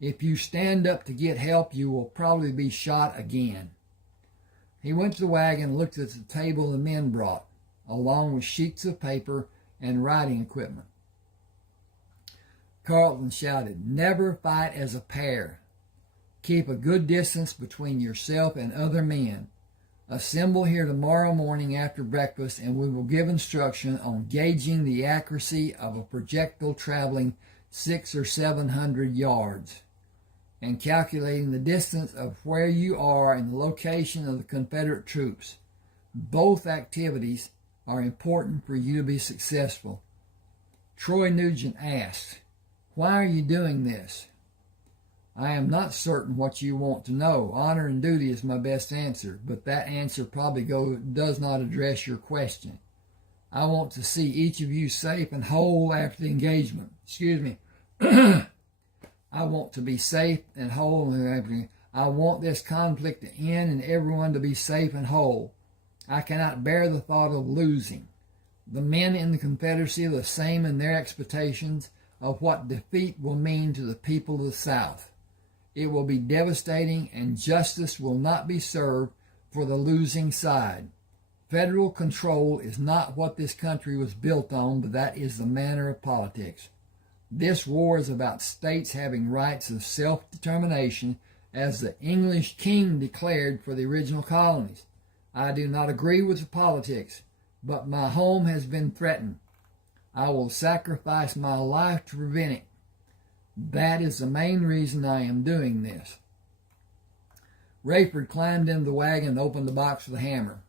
If you stand up to get help, you will probably be shot again. He went to the wagon and looked at the table the men brought, along with sheets of paper and writing equipment. Carlton shouted, "Never fight as a pair. Keep a good distance between yourself and other men. Assemble here tomorrow morning after breakfast, and we will give instruction on gauging the accuracy of a projectile traveling 600 or 700 yards. And calculating the distance of where you are and the location of the Confederate troops. Both activities are important for you to be successful." Troy Nugent asked, "Why are you doing this?" "I am not certain what you want to know. Honor and duty is my best answer, but that answer probably does not address your question. I want to see each of you safe and whole after the engagement." Excuse me. I want to be safe and whole. I want this conflict to end and everyone to be safe and whole. I cannot bear the thought of losing. The men in the Confederacy are the same in their expectations of what defeat will mean to the people of the South. It will be devastating, and justice will not be served for the losing side. Federal control is not what this country was built on, but that is the manner of politics. This war is about states having rights of self-determination as the English king declared for the original colonies. I do not agree with the politics, but my home has been threatened. I will sacrifice my life to prevent it. That is the main reason I am doing this. Rayford climbed into the wagon and opened the box with a hammer.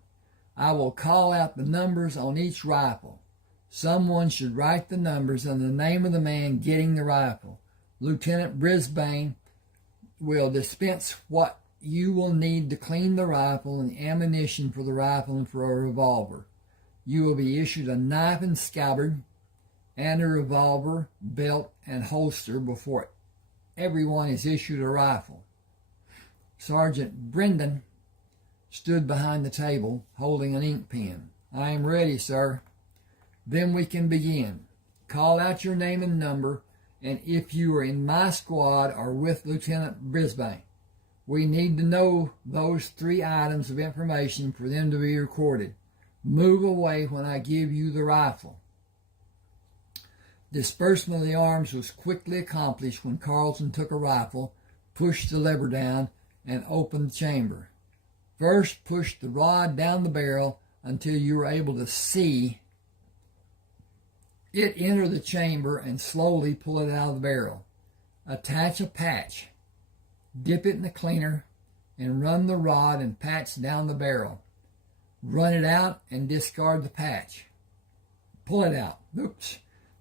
I will call out the numbers on each rifle. Someone should write the numbers and the name of the man getting the rifle. Lieutenant Brisbane will dispense what you will need to clean the rifle and the ammunition for the rifle and for a revolver. You will be issued a knife and scabbard and a revolver, belt, and holster before everyone is issued a rifle. Sergeant Brendan stood behind the table holding an ink pen. I am ready, sir. Then we can begin. Call out your name and number, and if you are in my squad or with Lieutenant Brisbane. We need to know those 3 items of information for them to be recorded. Move away when I give you the rifle. Disbursement of the arms was quickly accomplished when Carlton took a rifle, pushed the lever down, and opened the chamber. First, push the rod down the barrel until you are able to see it enter the chamber and slowly pull it out of the barrel. Attach a patch. Dip it in the cleaner and run the rod and patch down the barrel. Run it out and discard the patch. Pull it out.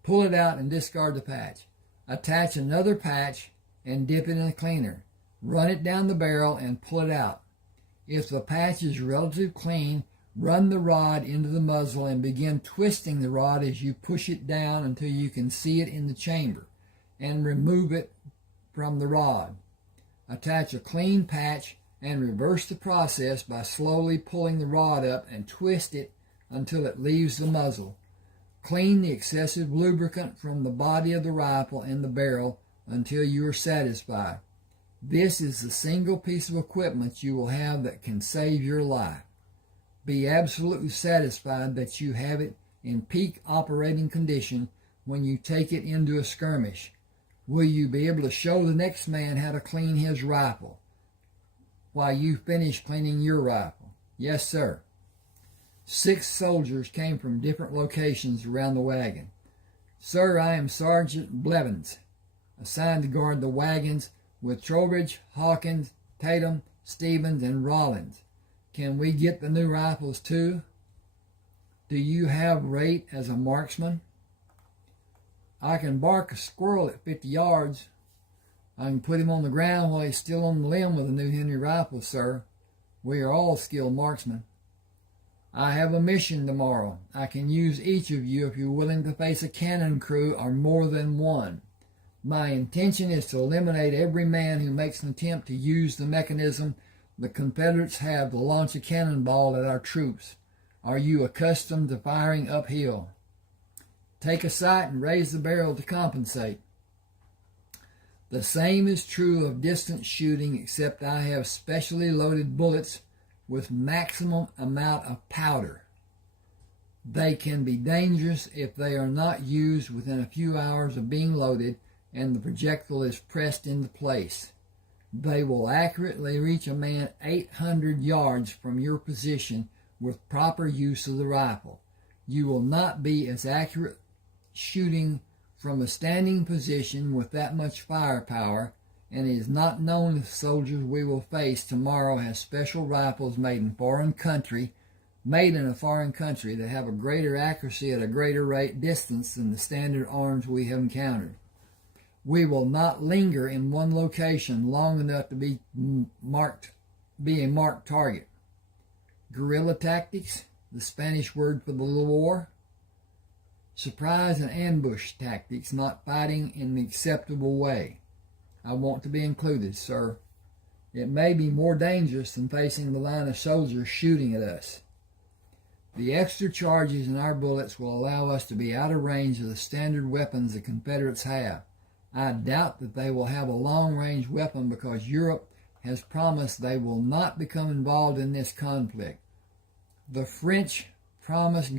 Pull it out and discard the patch. Attach another patch and dip it in the cleaner. Run it down the barrel and pull it out. If the patch is relatively clean, run the rod into the muzzle and begin twisting the rod as you push it down until you can see it in the chamber, and remove it from the rod. Attach a clean patch and reverse the process by slowly pulling the rod up and twist it until it leaves the muzzle. Clean the excessive lubricant from the body of the rifle and the barrel until you are satisfied. This is the single piece of equipment you will have that can save your life. Be absolutely satisfied that you have it in peak operating condition when you take it into a skirmish. Will you be able to show the next man how to clean his rifle while you finish cleaning your rifle? Yes, sir. 6 soldiers came from different locations around the wagon. Sir, I am Sergeant Blevins, assigned to guard the wagons with Trowbridge, Hawkins, Tatum, Stevens, and Rollins. Can we get the new rifles too? Do you have Rate as a marksman? I can bark a squirrel at 50 yards. I can put him on the ground while he's still on the limb with a new Henry rifle, sir. We are all skilled marksmen. I have a mission tomorrow. I can use each of you if you're willing to face a cannon crew or more than one. My intention is to eliminate every man who makes an attempt to use the mechanism the Confederates have to launch a cannonball at our troops. Are you accustomed to firing uphill? Take a sight and raise the barrel to compensate. The same is true of distance shooting, except I have specially loaded bullets with maximum amount of powder. They can be dangerous if they are not used within a few hours of being loaded and the projectile is pressed into place. They will accurately reach a man 800 yards from your position with proper use of the rifle. You will not be as accurate shooting from a standing position with that much firepower, and it is not known if soldiers we will face tomorrow have special rifles made in a foreign country that have a greater accuracy at a greater rate distance than the standard arms we have encountered. We will not linger in one location long enough to be a marked target. Guerrilla tactics, the Spanish word for the war. Surprise and ambush tactics, not fighting in the acceptable way. I want to be included, sir. It may be more dangerous than facing the line of soldiers shooting at us. The extra charges in our bullets will allow us to be out of range of the standard weapons the Confederates have. I doubt that they will have a long-range weapon because Europe has promised they will not become involved in this conflict. The French promised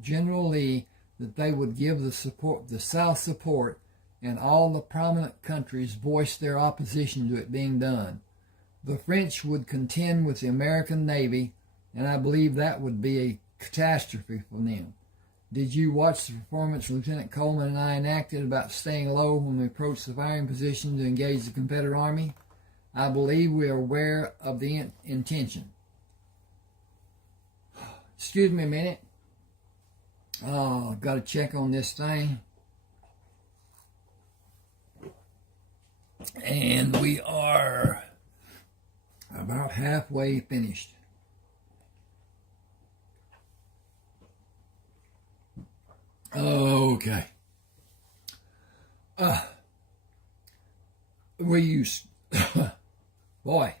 General Lee that they would give the South support, and all the prominent countries voiced their opposition to it being done. The French would contend with the American Navy, and I believe that would be a catastrophe for them. Did you watch the performance Lieutenant Coleman and I enacted about staying low when we approached the firing position to engage the Confederate Army? I believe we are aware of the intention. Excuse me a minute. Oh, got to check on this thing. And we are about halfway finished. Okay. Will you, boy,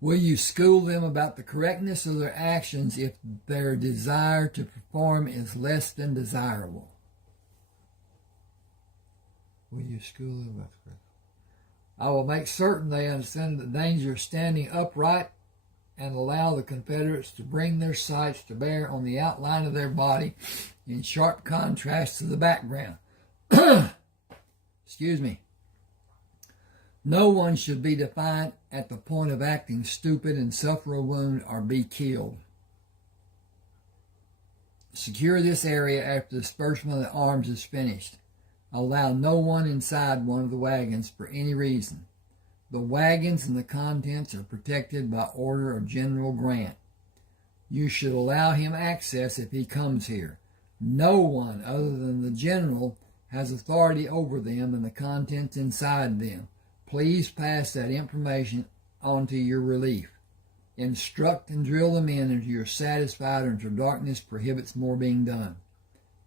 will you school them about the correctness of their actions if their desire to perform is less than desirable? Will you school them about the correctness? I will make certain they understand the danger of standing upright and allow the Confederates to bring their sights to bear on the outline of their body in sharp contrast to the background. Excuse me. No one should be defiant at the point of acting stupid and suffer a wound or be killed. Secure this area after the disbursement of the arms is finished. Allow no one inside one of the wagons for any reason. The wagons and the contents are protected by order of General Grant. You should allow him access if he comes here. No one other than the general has authority over them and the contents inside them. Please pass that information on to your relief. Instruct and drill the men until you're satisfied or until darkness prohibits more being done.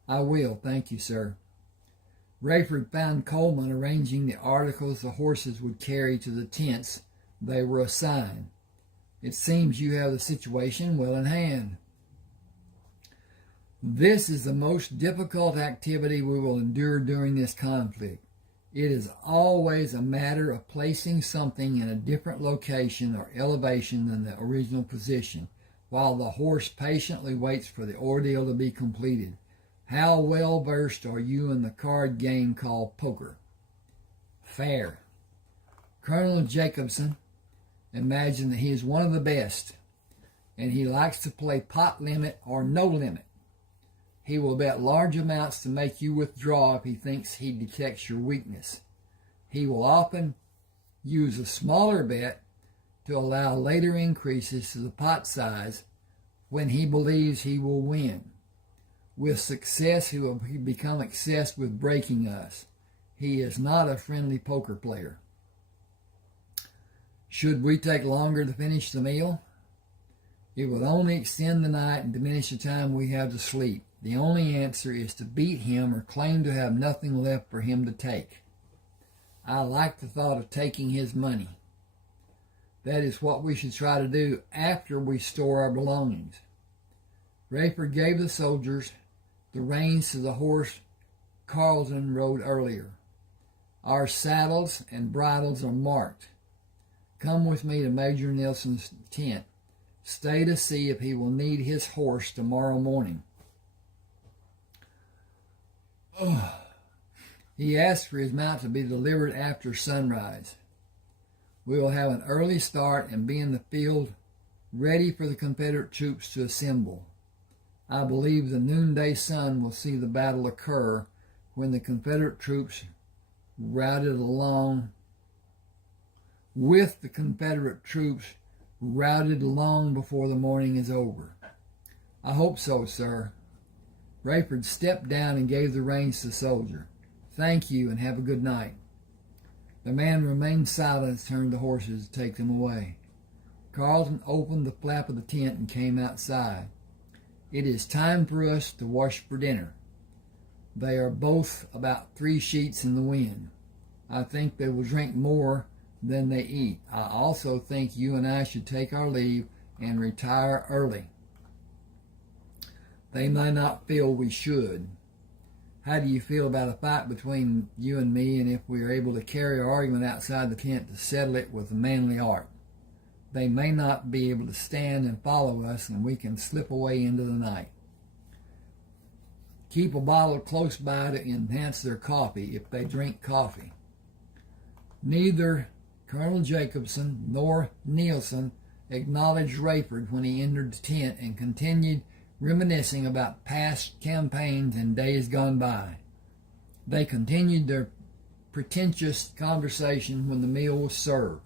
I will, thank you, sir. Rayford found Coleman arranging the articles the horses would carry to the tents they were assigned. It seems you have the situation well in hand. This is the most difficult activity we will endure during this conflict. It is always a matter of placing something in a different location or elevation than the original position, while the horse patiently waits for the ordeal to be completed. How well versed are you in the card game called poker? Fair. Colonel Jacobson imagined that he is one of the best, and he likes to play pot limit or no limit. He will bet large amounts to make you withdraw if he thinks he detects your weakness. He will often use a smaller bet to allow later increases to the pot size when he believes he will win. With success, he will become obsessed with breaking us. He is not a friendly poker player. Should we take longer to finish the meal? It would only extend the night and diminish the time we have to sleep. The only answer is to beat him or claim to have nothing left for him to take. I like the thought of taking his money. That is what we should try to do after we store our belongings. Rayford gave the soldiers the reins to the horse Carleton rode earlier. Our saddles and bridles are marked. Come with me to Major Nelson's tent. Stay to see if he will need his horse tomorrow morning. He asked for his mount to be delivered after sunrise. We will have an early start and be in the field ready for the Confederate troops to assemble. I believe the noonday sun will see the battle occur when the Confederate troops routed long before the morning is over. I hope so, sir. Rayford stepped down and gave the reins to the soldier. Thank you and have a good night. The man remained silent and turned the horses to take them away. Carleton opened the flap of the tent and came outside. It is time for us to wash for dinner. They are both about 3 sheets in the wind. I think they will drink more than they eat. I also think you and I should take our leave and retire early. They may not feel we should. How do you feel about a fight between you and me, and if we are able to carry our argument outside the tent to settle it with a manly art? They may not be able to stand and follow us, and we can slip away into the night. Keep a bottle close by to enhance their coffee if they drink coffee. Neither Colonel Jacobson nor Nielsen acknowledged Rayford when he entered the tent and continued reminiscing about past campaigns and days gone by. They continued their pretentious conversation when the meal was served.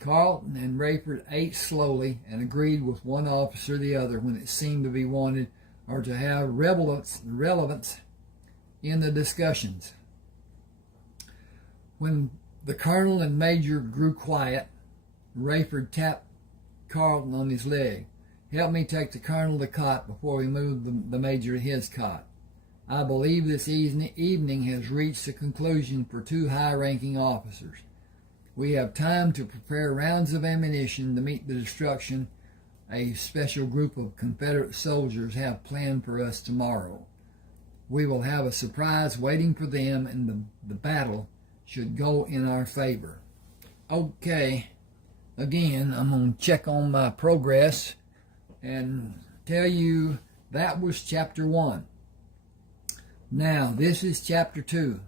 Carlton and Rayford ate slowly and agreed with one officer or the other when it seemed to be wanted or to have relevance in the discussions. When the colonel and major grew quiet, Rayford tapped Carlton on his leg. "Help me take the colonel to the cot before we move the major to his cot. I believe this evening has reached a conclusion for two high-ranking officers. We have time to prepare rounds of ammunition to meet the destruction a special group of Confederate soldiers have planned for us tomorrow. We will have a surprise waiting for them, and the battle should go in our favor." Okay, again, I'm going to check on my progress and tell you that was chapter 1. Now, this is chapter 2.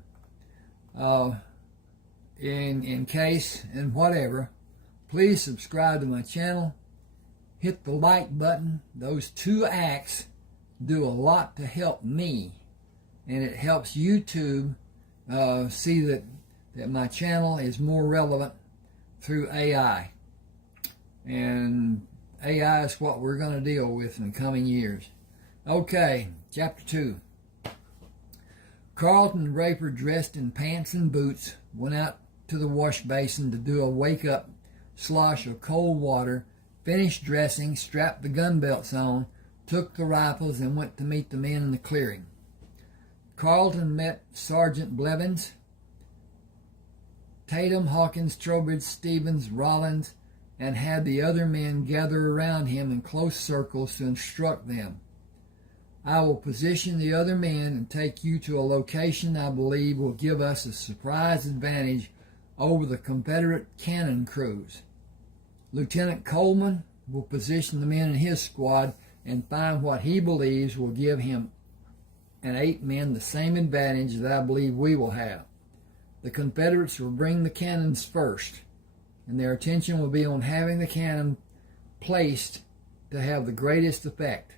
In case and whatever, please subscribe to my channel. Hit the like button. Those 2 acts do a lot to help me, and it helps YouTube see that my channel is more relevant through AI. And AI is what we're going to deal with in the coming years. Okay, chapter 2. Carlton and Rayford, dressed in pants and boots, went out to the wash basin to do a wake-up slosh of cold water, finished dressing, strapped the gun belts on, took the rifles, and went to meet the men in the clearing. Carlton met Sergeant Blevins, Tatum, Hawkins, Trowbridge, Stevens, Rollins, and had the other men gather around him in close circles to instruct them. "I will position the other men and take you to a location I believe will give us a surprise advantage over the Confederate cannon crews. Lieutenant Coleman will position the men in his squad and find what he believes will give him and 8 men the same advantage that I believe we will have. The Confederates will bring the cannons first, and their attention will be on having the cannon placed to have the greatest effect.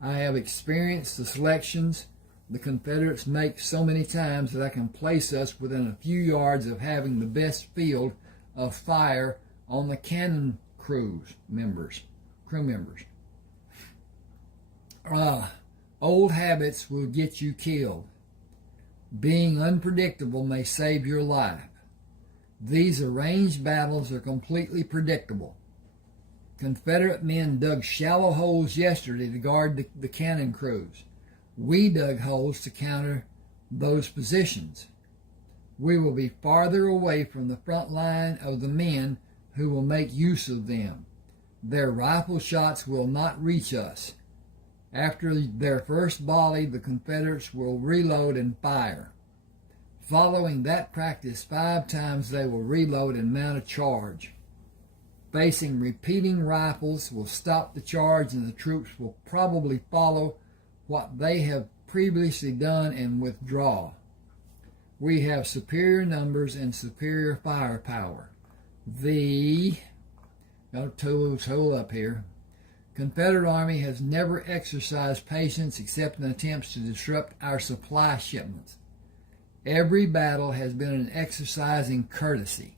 I have experienced the selections the Confederates make so many times that I can place us within a few yards of having the best field of fire on the cannon crew members. Old habits will get you killed. Being unpredictable may save your life. These arranged battles are completely predictable. Confederate men dug shallow holes yesterday to guard the cannon crews. We dug holes to counter those positions. We will be farther away from the front line of the men who will make use of them. Their rifle shots will not reach us. After their first volley, the Confederates will reload and fire. Following that practice 5 times, they will reload and mount a charge. Facing repeating rifles will stop the charge, and the troops will probably follow what they have previously done and withdraw. We have superior numbers and superior firepower. Hold up here. Confederate Army has never exercised patience except in attempts to disrupt our supply shipments. Every battle has been an exercise in courtesy.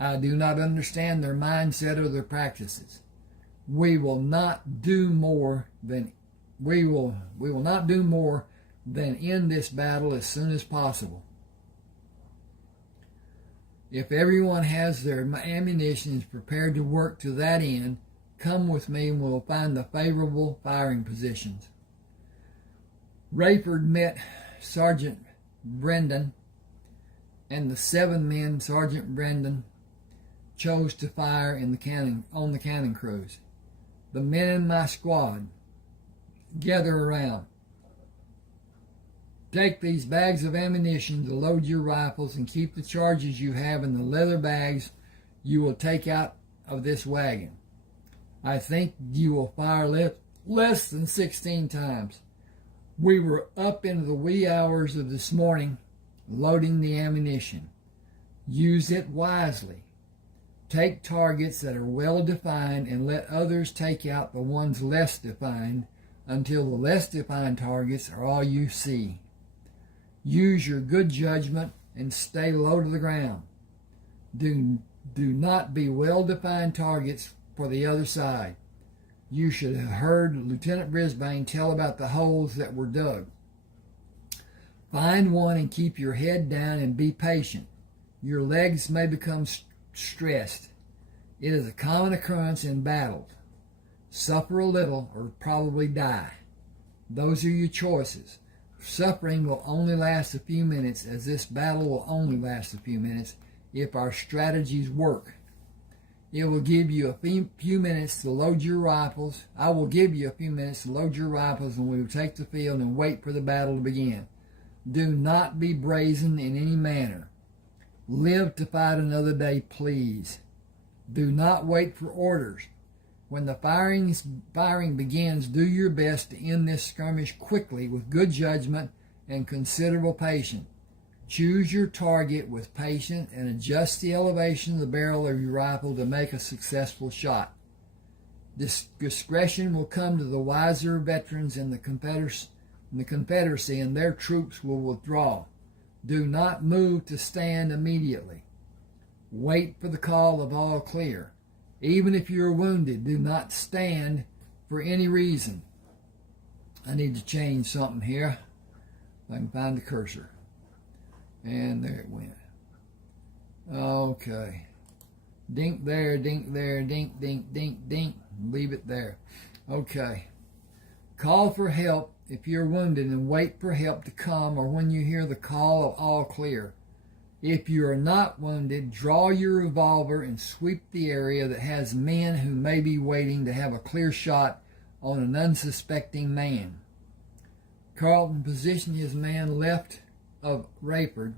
I do not understand their mindset or their practices. We will not do more than end this battle as soon as possible. If everyone has their ammunition and is prepared to work to that end, come with me and we'll find the favorable firing positions. Rayford met Sergeant Brendan, and the 7 men Sergeant Brendan chose to fire on the cannon crews. The men in my squad, gather around. Take these bags of ammunition to load your rifles and keep the charges you have in the leather bags you will take out of this wagon. I think you will fire less than 16 times. We were up into the wee hours of this morning loading the ammunition. Use it wisely. Take targets that are well defined and let others take out the ones less defined until the less defined targets are all you see. Use your good judgment and stay low to the ground. Do not be well-defined targets for the other side. You should have heard Lieutenant Brisbane tell about the holes that were dug. Find one and keep your head down and be patient. Your legs may become stressed. It is a common occurrence in battles. Suffer a little or probably die. Those are your choices. Suffering will only last a few minutes, as this battle will only last a few minutes if our strategies work. It will give you a few minutes to load your rifles. I will give you a few minutes to load your rifles, and we will take the field and wait for the battle to begin. Do not be brazen in any manner. Live to fight another day, please. Do not wait for orders. When the firing begins, do your best to end this skirmish quickly with good judgment and considerable patience. Choose your target with patience and adjust the elevation of the barrel of your rifle to make a successful shot. Discretion will come to the wiser veterans in the Confederacy, and their troops will withdraw. Do not move to stand immediately. Wait for the call of all clear. Even if you are wounded, do not stand for any reason. I need to change something here. If I can find the cursor. And there it went. Okay. Dink there, dink there, dink, dink, dink, dink. Leave it there. Okay. Call for help if you're wounded and wait for help to come or when you hear the call of all clear. If you are not wounded, draw your revolver and sweep the area that has men who may be waiting to have a clear shot on an unsuspecting man. Carleton positioned his man left of Rayford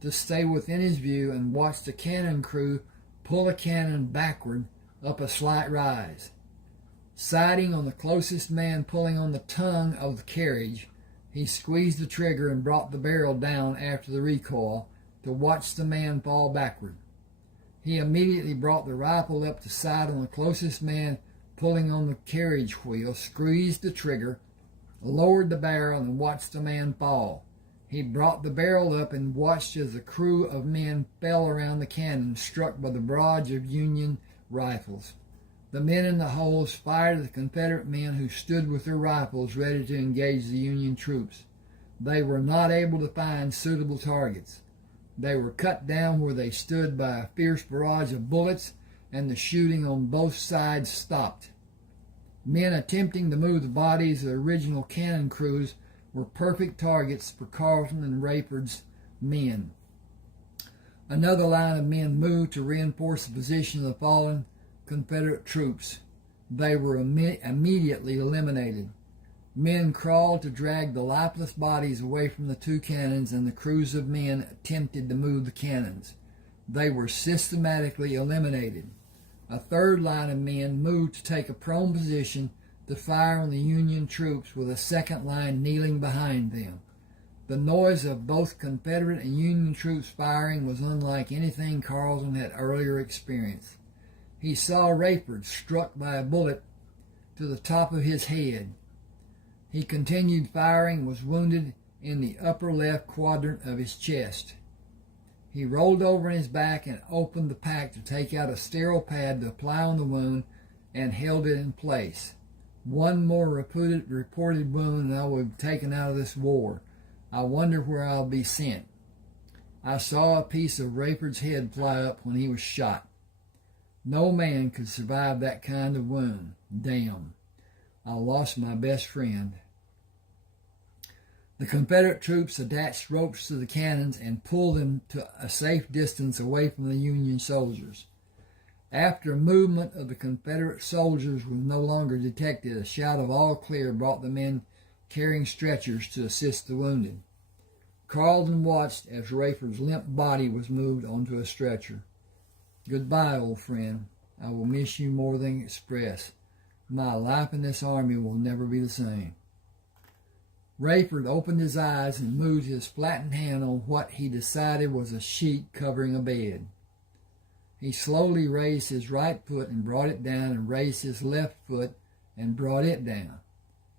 to stay within his view and watch the cannon crew pull a cannon backward up a slight rise. Sighting on the closest man pulling on the tongue of the carriage, he squeezed the trigger and brought the barrel down after the recoil to watch the man fall backward. He immediately brought the rifle up to sight on the closest man pulling on the carriage wheel, squeezed the trigger, lowered the barrel, and watched the man fall. He brought the barrel up and watched as a crew of men fell around the cannon, struck by the barrage of Union rifles. The men in the holes fired at the Confederate men who stood with their rifles ready to engage the Union troops. They were not able to find suitable targets. They were cut down where they stood by a fierce barrage of bullets, and the shooting on both sides stopped. Men attempting to move the bodies of the original cannon crews were perfect targets for Carleton and Rayford's men. Another line of men moved to reinforce the position of the fallen Confederate troops. They were immediately eliminated. Men crawled to drag the lifeless bodies away from the two cannons, and the crews of men attempted to move the cannons. They were systematically eliminated. A third line of men moved to take a prone position to fire on the Union troops with a second line kneeling behind them. The noise of both Confederate and Union troops firing was unlike anything Carleton had earlier experienced. He saw Rayford struck by a bullet to the top of his head. He continued firing, was wounded in the upper left quadrant of his chest. He rolled over on his back and opened the pack to take out a sterile pad to apply on the wound and held it in place. One more reported wound and I will be taken out of this war. I wonder where I'll be sent. I saw a piece of Rayford's head fly up when he was shot. No man could survive that kind of wound. Damn. I lost my best friend. The Confederate troops attached ropes to the cannons and pulled them to a safe distance away from the Union soldiers. After movement of the Confederate soldiers was no longer detected, a shout of all clear brought the men carrying stretchers to assist the wounded. Carleton watched as Rayford's limp body was moved onto a stretcher. Goodbye, old friend. I will miss you more than express. My life in this army will never be the same. Rayford opened his eyes and moved his flattened hand on what he decided was a sheet covering a bed. He slowly raised his right foot and brought it down, and raised his left foot and brought it down.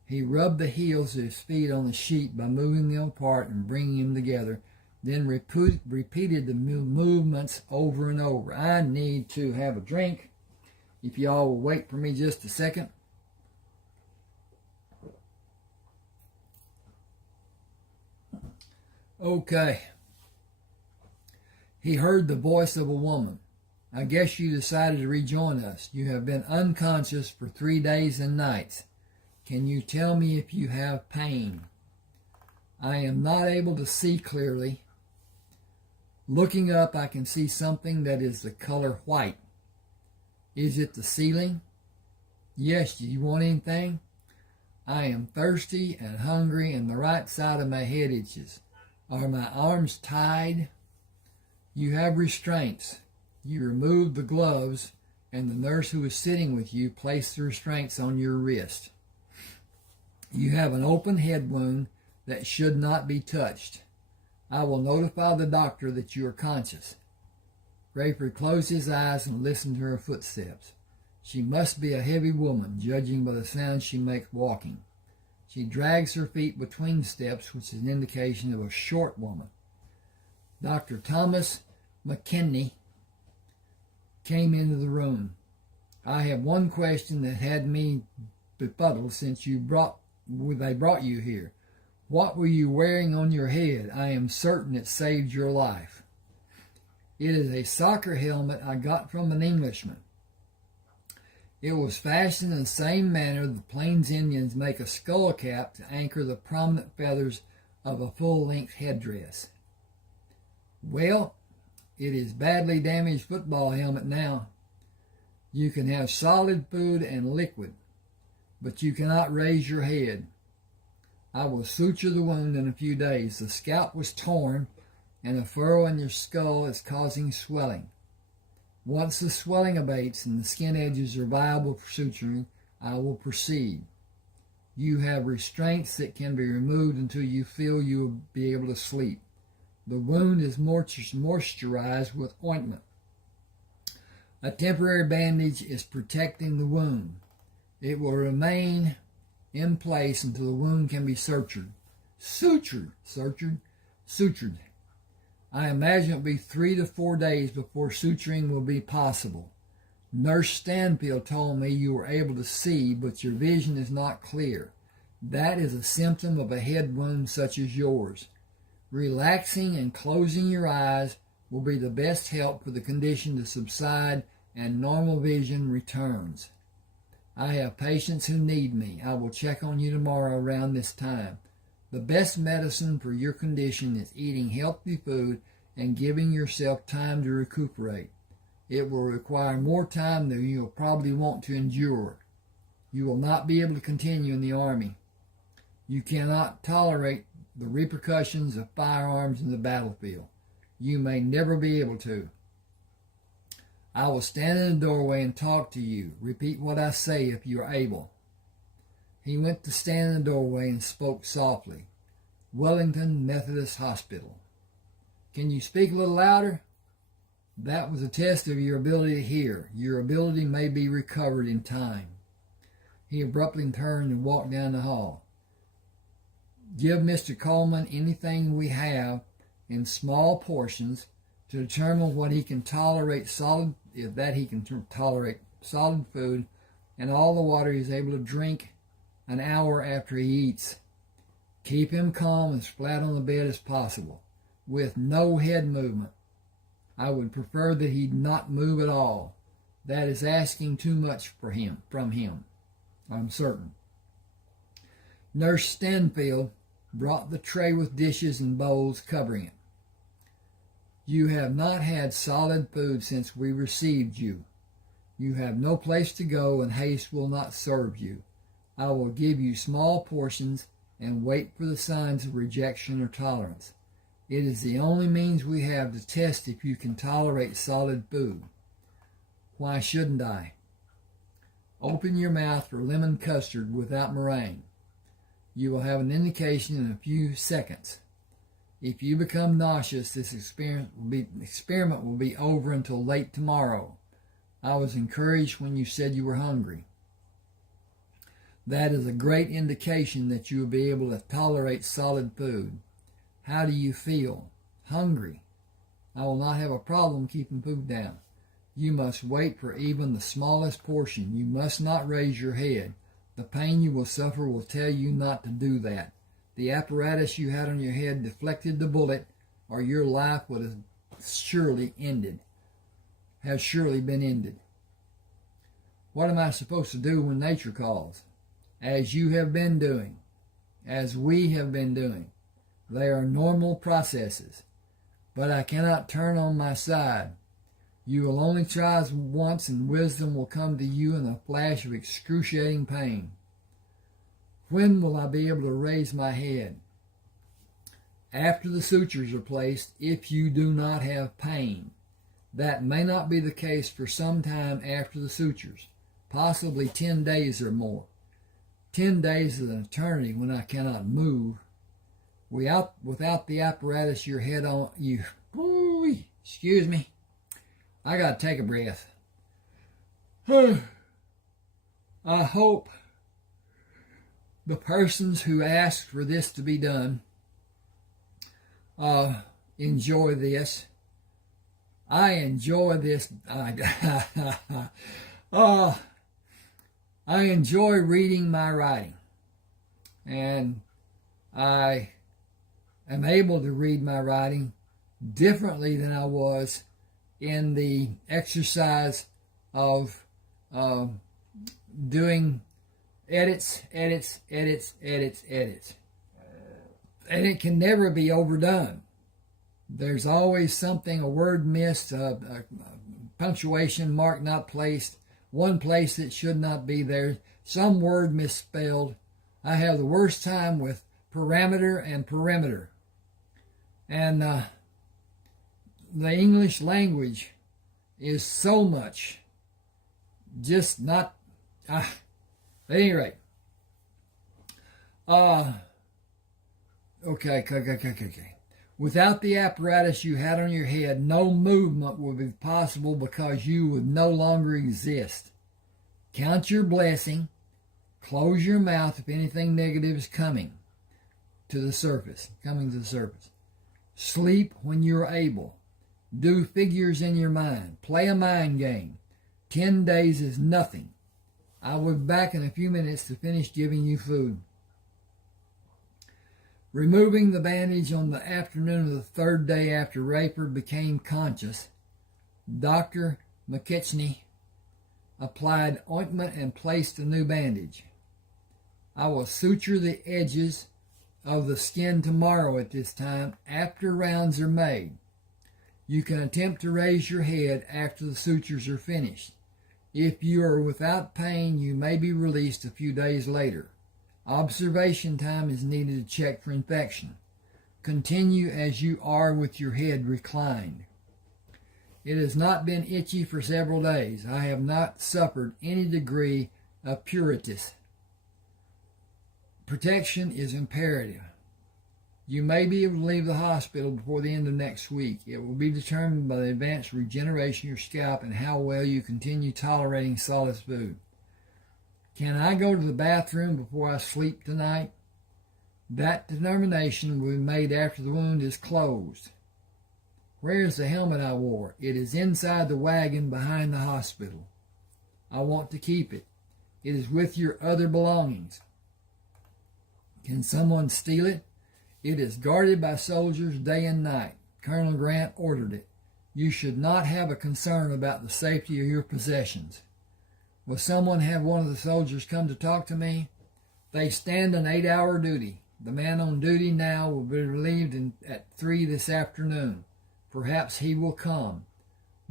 He rubbed the heels of his feet on the sheet by moving them apart and bringing them together, then repeated the movements over and over. I need to have a drink. If y'all will wait for me just a second. Okay. He heard the voice of a woman. I guess you decided to rejoin us. You have been unconscious for 3 days and nights. Can you tell me if you have pain? I am not able to see clearly. Looking up, I can see something that is the color white. Is it the ceiling? Yes, do you want anything? I am thirsty and hungry, and the right side of my head itches. Are my arms tied? You have restraints. You removed the gloves, and the nurse who was sitting with you placed the restraints on your wrist. You have an open head wound that should not be touched. I will notify the doctor that you are conscious. Rayford closed his eyes and listened to her footsteps. She must be a heavy woman, judging by the sound she makes walking. She drags her feet between steps, which is an indication of a short woman. Dr. Thomas McKinney came into the room. I have one question that had me befuddled since they brought you here. What were you wearing on your head? I am certain it saved your life. It is a soccer helmet I got from an Englishman. It was fashioned in the same manner the Plains Indians make a skull cap to anchor the prominent feathers of a full-length headdress. Well, it is badly damaged football helmet now. You can have solid food and liquid, but you cannot raise your head. I will suture the wound in a few days. The scalp was torn, and a furrow in your skull is causing swelling. Once the swelling abates and the skin edges are viable for suturing, I will proceed. You have restraints that can be removed until you feel you will be able to sleep. The wound is moisturized with ointment. A temporary bandage is protecting the wound. It will remain in place until the wound can be sutured. Sutured. I imagine it will be 3 to 4 days before suturing will be possible. Nurse Stanfield told me you were able to see, but your vision is not clear. That is a symptom of a head wound such as yours. Relaxing and closing your eyes will be the best help for the condition to subside and normal vision returns. I have patients who need me. I will check on you tomorrow around this time. The best medicine for your condition is eating healthy food and giving yourself time to recuperate. It will require more time than you will probably want to endure. You will not be able to continue in the Army. You cannot tolerate the repercussions of firearms in the battlefield. You may never be able to. I will stand in the doorway and talk to you. Repeat what I say if you are able. He went to stand in the doorway and spoke softly. Wellington Methodist Hospital. Can you speak a little louder? That was a test of your ability to hear. Your ability may be recovered in time. He abruptly turned and walked down the hall. Give Mr. Coleman anything we have in small portions to determine what he can tolerate tolerate solid food and all the water he is able to drink an hour after he eats. Keep him calm as flat on the bed as possible, with no head movement. I would prefer that he not move at all. That is asking too much from him, I'm certain. Nurse Stanfield brought the tray with dishes and bowls covering it. You have not had solid food since we received you. You have no place to go, and haste will not serve you. I will give you small portions and wait for the signs of rejection or tolerance. It is the only means we have to test if you can tolerate solid food. Why shouldn't I? Open your mouth for lemon custard without meringue. You will have an indication in a few seconds. If you become nauseous, this experiment will be over until late tomorrow. I was encouraged when you said you were hungry. That is a great indication that you will be able to tolerate solid food. How do you feel? Hungry. I will not have a problem keeping food down. You must wait for even the smallest portion. You must not raise your head. The pain you will suffer will tell you not to do that. The apparatus you had on your head deflected the bullet, or your life would have surely ended. Has surely been ended. What am I supposed to do when nature calls? As you have been doing, as we have been doing. They are normal processes. But I cannot turn on my side. You will only try once, and wisdom will come to you in a flash of excruciating pain. When will I be able to raise my head? After the sutures are placed, if you do not have pain. That may not be the case for some time after the sutures, possibly 10 days or more. 10 days is an eternity when I cannot move. Without the apparatus, your head on you. Excuse me. I gotta take a breath. I hope the persons who asked for this to be done enjoy this. I enjoy this. I enjoy reading my writing, and I am able to read my writing differently than I was in the exercise of doing edits. And it can never be overdone. There's always something, a word missed, a punctuation mark not placed, one place that should not be there, some word misspelled. I have the worst time with parameter and perimeter. And the English language is so much just not... at any rate. Okay. Without the apparatus you had on your head, no movement would be possible because you would no longer exist. Count your blessing. Close your mouth if anything negative is coming to the surface. Sleep when you're able. Do figures in your mind. Play a mind game. 10 days is nothing. I will be back in a few minutes to finish giving you food. Removing the bandage on the afternoon of the third day after Rayford became conscious, Dr. McKechnie applied ointment and placed a new bandage. I will suture the edges of the skin tomorrow at this time after rounds are made. You can attempt to raise your head after the sutures are finished. If you are without pain, you may be released a few days later. Observation time is needed to check for infection. Continue as you are with your head reclined. It has not been itchy for several days. I have not suffered any degree of pruritus. Protection is imperative. You may be able to leave the hospital before the end of next week. It will be determined by the advanced regeneration of your scalp and how well you continue tolerating solid food. Can I go to the bathroom before I sleep tonight? That determination will be made after the wound is closed. Where is the helmet I wore? It is inside the wagon behind the hospital. I want to keep it. It is with your other belongings. Can someone steal it? It is guarded by soldiers day and night. Colonel Grant ordered it. You should not have a concern about the safety of your possessions. Will someone have one of the soldiers come to talk to me? They stand an 8-hour duty. The man on duty now will be relieved at 3 this afternoon. Perhaps he will come.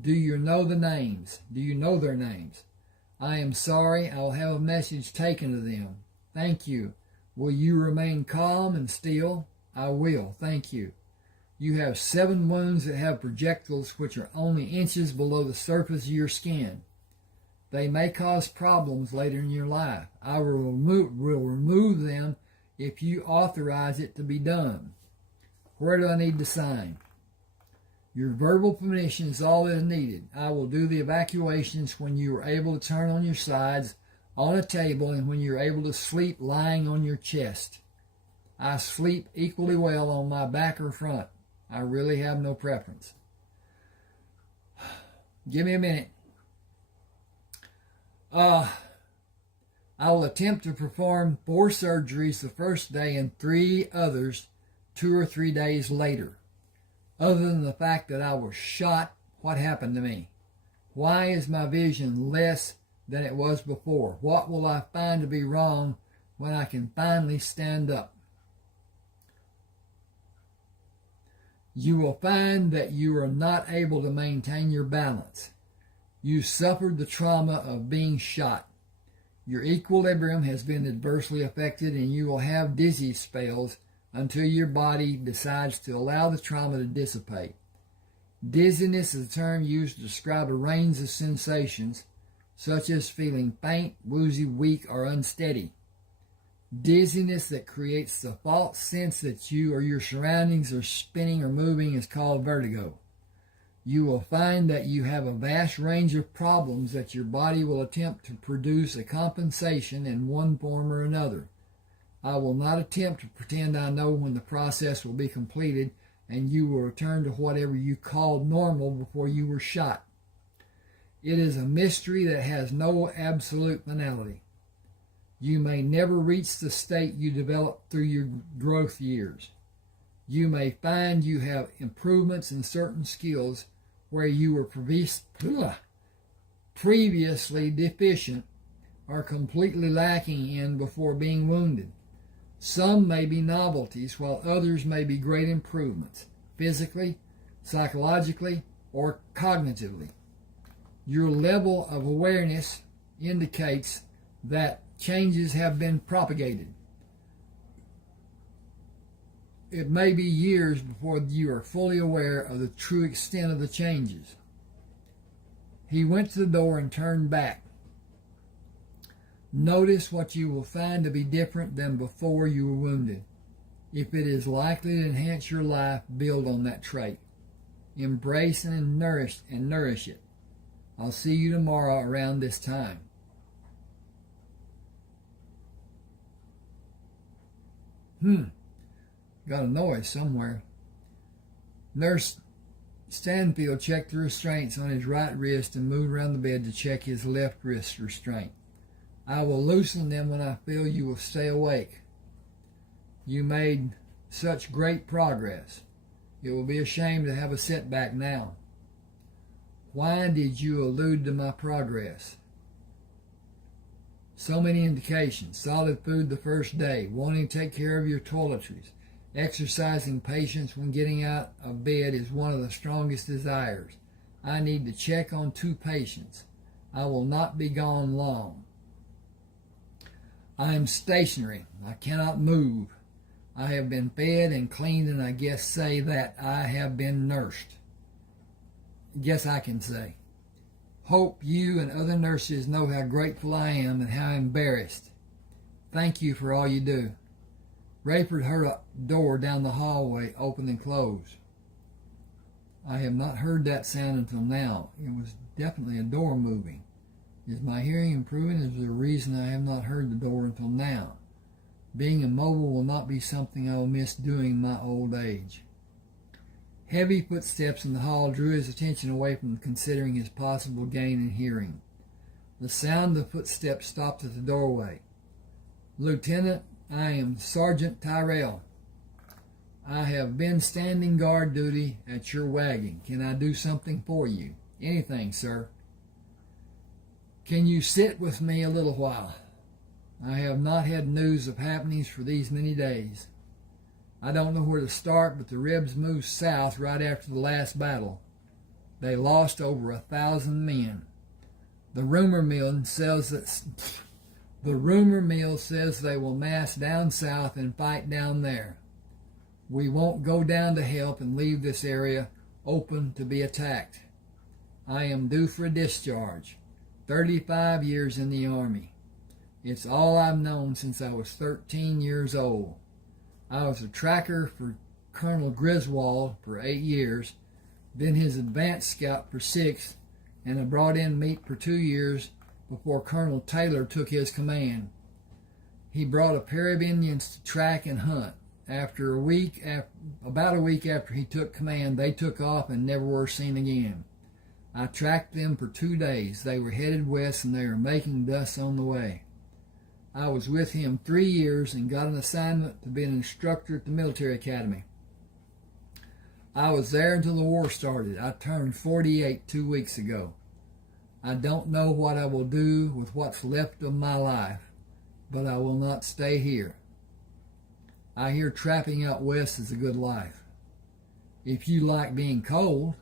Do you know the names? Do you know their names? I am sorry. I will have a message taken to them. Thank you. Will you remain calm and still? I will. Thank you. You have 7 wounds that have projectiles which are only inches below the surface of your skin. They may cause problems later in your life. I will remove them if you authorize it to be done. Where do I need to sign? Your verbal permission is all that is needed. I will do the evacuations when you are able to turn on your sides on a table and when you're able to sleep lying on your chest. I sleep equally well on my back or front. I really have no preference. Give me a minute. I will attempt to perform 4 surgeries the first day and 3 others 2 or 3 days later. Other than the fact that I was shot, what happened to me? Why is my vision less than it was before? What will I find to be wrong when I can finally stand up? You will find that you are not able to maintain your balance. You suffered the trauma of being shot. Your equilibrium has been adversely affected, and you will have dizzy spells until your body decides to allow the trauma to dissipate. Dizziness is a term used to describe a range of sensations, such as feeling faint, woozy, weak, or unsteady. Dizziness that creates the false sense that you or your surroundings are spinning or moving is called vertigo. You will find that you have a vast range of problems that your body will attempt to produce a compensation in one form or another. I will not attempt to pretend I know when the process will be completed and you will return to whatever you called normal before you were shot. It is a mystery that has no absolute finality. You may never reach the state you developed through your growth years. You may find you have improvements in certain skills where you were previously deficient or completely lacking in before being wounded. Some may be novelties, while others may be great improvements, physically, psychologically, or cognitively. Your level of awareness indicates that changes have been propagated. It may be years before you are fully aware of the true extent of the changes. He went to the door and turned back. Notice what you will find to be different than before you were wounded. If it is likely to enhance your life, build on that trait. Embrace and nourish it. I'll see you tomorrow around this time. Got a noise somewhere. Nurse Stanfield checked the restraints on his right wrist and moved around the bed to check his left wrist restraint. I will loosen them when I feel you will stay awake. You made such great progress. It will be a shame to have a setback now. Why did you allude to my progress? So many indications. Solid food the first day. Wanting to take care of your toiletries. Exercising patience when getting out of bed is one of the strongest desires. I need to check on 2 patients. I will not be gone long. I am stationary. I cannot move. I have been fed and cleaned, and I say that I have been nursed. Guess I can say. Hope you and other nurses know how grateful I am and how embarrassed. Thank you for all you do. Rayford heard a door down the hallway open and close. I have not heard that sound until now. It was definitely a door moving. Is my hearing improving? Is there a reason I have not heard the door until now? Being immobile will not be something I will miss doing in my old age. Heavy footsteps in the hall drew his attention away from considering his possible gain in hearing. The sound of footsteps stopped at the doorway. Lieutenant, I am Sergeant Tyrrell. I have been standing guard duty at your wagon. Can I do something for you? Anything, sir. Can you sit with me a little while? I have not had news of happenings for these many days. I don't know where to start, but the Rebs moved south right after the last battle. They lost over 1,000 men. The rumor mill says they will mass down south and fight down there. We won't go down to help and leave this area open to be attacked. I am due for a discharge. 35 years in the Army. It's all I've known since I was 13 years old. I was a tracker for Colonel Griswold for 8 years, then his advance scout for 6, and I brought in meat for 2 years before Colonel Taylor took his command. He brought a pair of Indians to track and hunt. About a week after he took command, they took off and never were seen again. I tracked them for 2 days. They were headed west and they were making dust on the way. I was with him 3 years and got an assignment to be an instructor at the military academy. I was there until the war started. I turned 48 2 weeks ago. I don't know what I will do with what's left of my life, but I will not stay here. I hear trapping out west is a good life. If you like being cold,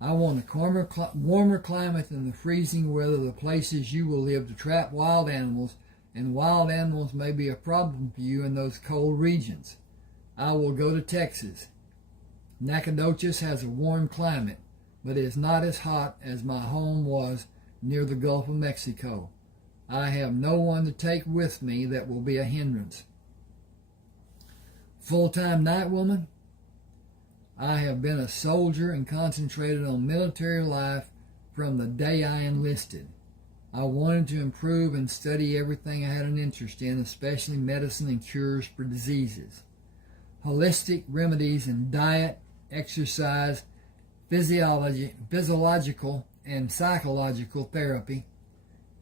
I want a warmer climate than the freezing weather of the places you will live to trap wild animals, and wild animals may be a problem for you in those cold regions. I will go to Texas. Nacogdoches has a warm climate, but it is not as hot as my home was near the Gulf of Mexico. I have no one to take with me that will be a hindrance. Full-time night woman? I have been a soldier and concentrated on military life from the day I enlisted. I wanted to improve and study everything I had an interest in, especially medicine and cures for diseases. Holistic remedies in diet, exercise, physiological and psychological therapy,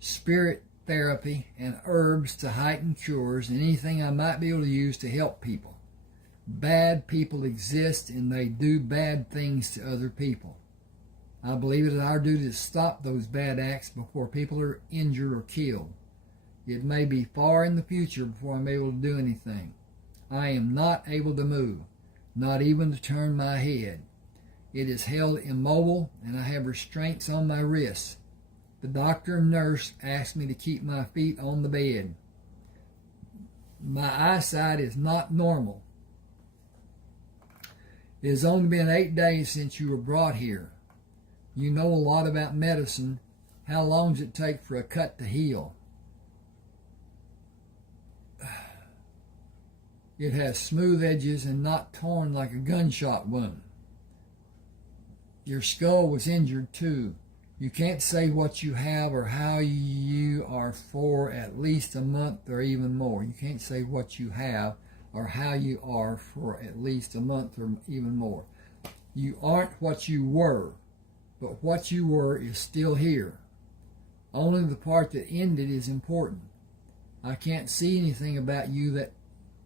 spirit therapy, and herbs to heighten cures, and anything I might be able to use to help people. Bad people exist and they do bad things to other people. I believe it is our duty to stop those bad acts before people are injured or killed. It may be far in the future before I'm able to do anything. I am not able to move, not even to turn my head. It is held immobile and I have restraints on my wrists. The doctor and nurse asked me to keep my feet on the bed. My eyesight is not normal. It has only been 8 days since you were brought here. You know a lot about medicine. How long does it take for a cut to heal? It has smooth edges and not torn like a gunshot wound. Your skull was injured too. You can't say what you have or how you are for at least a month or even more. You can't say what you have or how you are for at least a month or even more. You aren't what you were, but what you were is still here. Only the part that ended is important. I can't see anything about you that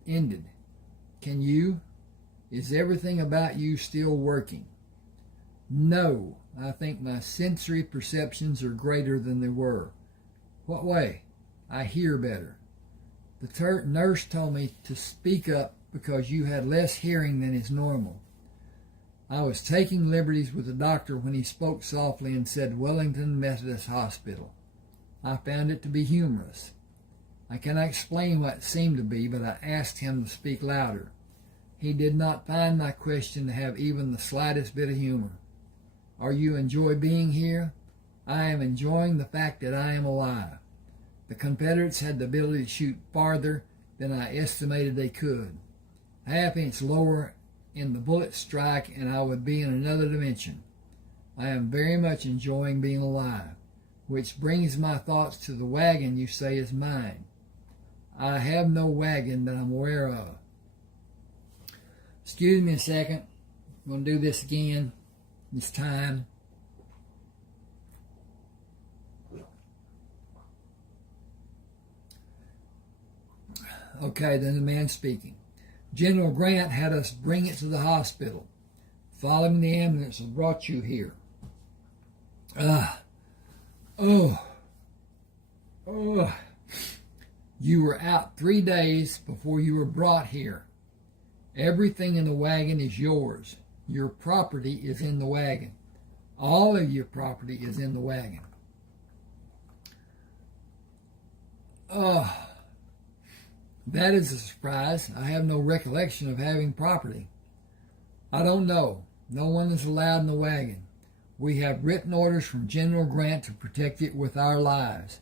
ended. Can you? Is everything about you still working? No, I think my sensory perceptions are greater than they were. What way? I hear better. The nurse told me to speak up because you had less hearing than is normal. I was taking liberties with the doctor when he spoke softly and said Wellington Methodist Hospital. I found it to be humorous. I cannot explain what it seemed to be, but I asked him to speak louder. He did not find my question to have even the slightest bit of humor. Are you enjoy being here? I am enjoying the fact that I am alive. The Confederates had the ability to shoot farther than I estimated they could. Half-inch lower in the bullet strike and I would be in another dimension. I am very much enjoying being alive, which brings my thoughts to the wagon you say is mine. I have no wagon that I'm aware of. Excuse me a second. I'm going to do this again. This time. Okay, then the man speaking. General Grant had us bring it to the hospital. Following the ambulance and brought you here. You were out 3 days before you were brought here. Everything in the wagon is yours. Your property is in the wagon. All of your property is in the wagon. That is a surprise. I have no recollection of having property. I don't know. No one is allowed in the wagon. We have written orders from General Grant to protect it with our lives.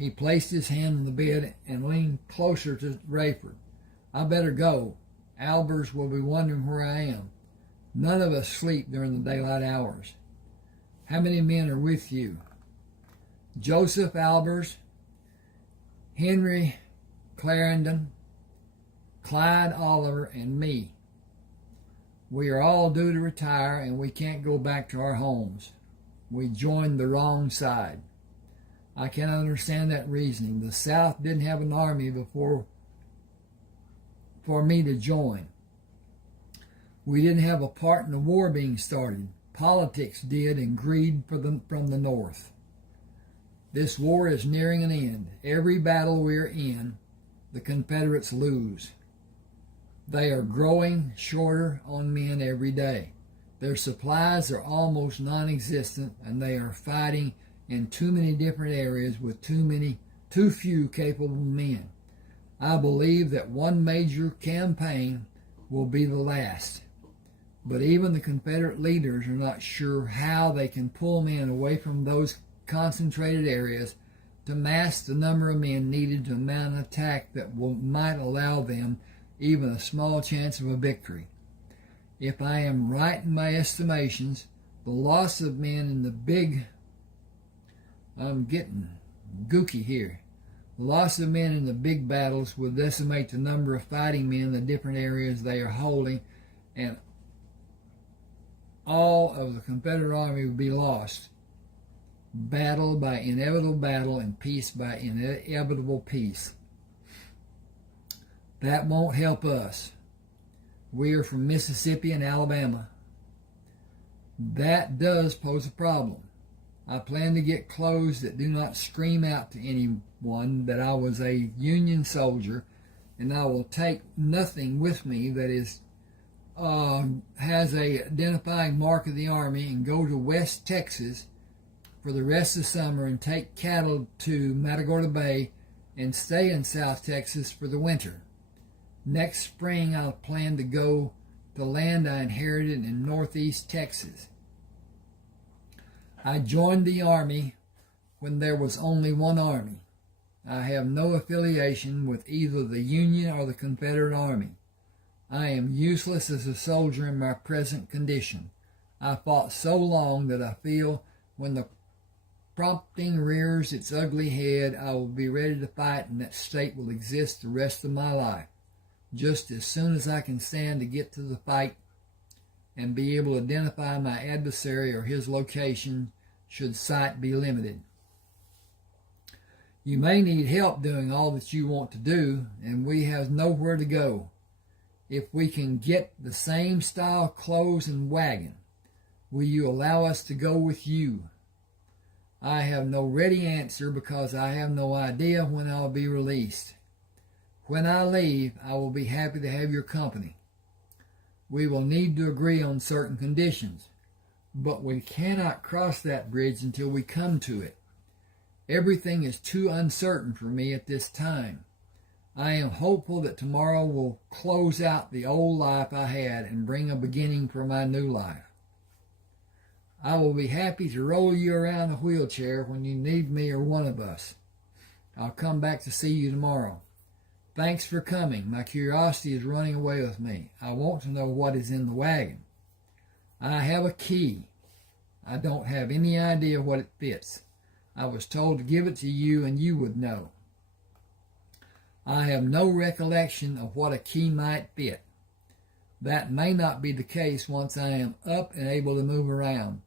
He placed his hand on the bed and leaned closer to Rayford. I better go. Albers will be wondering where I am. None of us sleep during the daylight hours. How many men are with you? Joseph Albers, Henry Clarendon, Clyde Oliver, and me. We are all due to retire, and we can't go back to our homes. We joined the wrong side. I cannot understand that reasoning. The South didn't have an army before for me to join. We didn't have a part in the war being started. Politics did, and greed from the North. This war is nearing an end. Every battle we are in, the Confederates lose. They are growing shorter on men every day. Their supplies are almost non-existent, and they are fighting in too many different areas with too few capable men. I believe that one major campaign will be the last. But even the Confederate leaders are not sure how they can pull men away from those concentrated areas to mass the number of men needed to mount an attack that might allow them even a small chance of a victory. If I am right in my estimations, the loss of men in the big... I'm getting gooky here. The loss of men in the big battles will decimate the number of fighting men in the different areas they are holding, and all of the Confederate army will be lost. Battle by inevitable battle, and peace by inevitable peace. That won't help us. We are from Mississippi and Alabama. That does pose a problem. I plan to get clothes that do not scream out to anyone that I was a Union soldier, and I will take nothing with me that has a identifying mark of the Army, and go to West Texas for the rest of the summer and take cattle to Matagorda Bay and stay in South Texas for the winter. Next spring, I'll plan to go to land I inherited in Northeast Texas. I joined the Army when there was only one Army. I have no affiliation with either the Union or the Confederate Army. I am useless as a soldier in my present condition. I fought so long that I feel when the prompting rears its ugly head, I will be ready to fight, and that state will exist the rest of my life. Just as soon as I can stand to get to the fight and be able to identify my adversary or his location should sight be limited. You may need help doing all that you want to do, and we have nowhere to go. If we can get the same style clothes and wagon, will you allow us to go with you? I have no ready answer because I have no idea when I'll be released. When I leave, I will be happy to have your company. We will need to agree on certain conditions, but we cannot cross that bridge until we come to it. Everything is too uncertain for me at this time. I am hopeful that tomorrow will close out the old life I had and bring a beginning for my new life. I will be happy to roll you around a wheelchair when you need me or one of us. I'll come back to see you tomorrow. Thanks for coming. My curiosity is running away with me. I want to know what is in the wagon. I have a key. I don't have any idea what it fits. I was told to give it to you and you would know. I have no recollection of what a key might fit. That may not be the case once I am up and able to move around.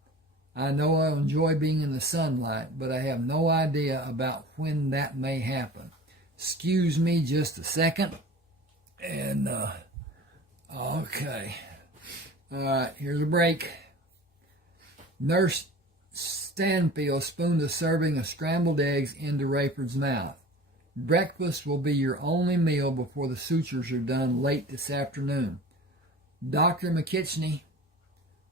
I know I'll enjoy being in the sunlight, but I have no idea about when that may happen. Excuse me just a second. And, okay. All right, here's a break. Nurse Stanfield spooned a serving of scrambled eggs into Rayford's mouth. Breakfast will be your only meal before the sutures are done late this afternoon. Dr. McKitchney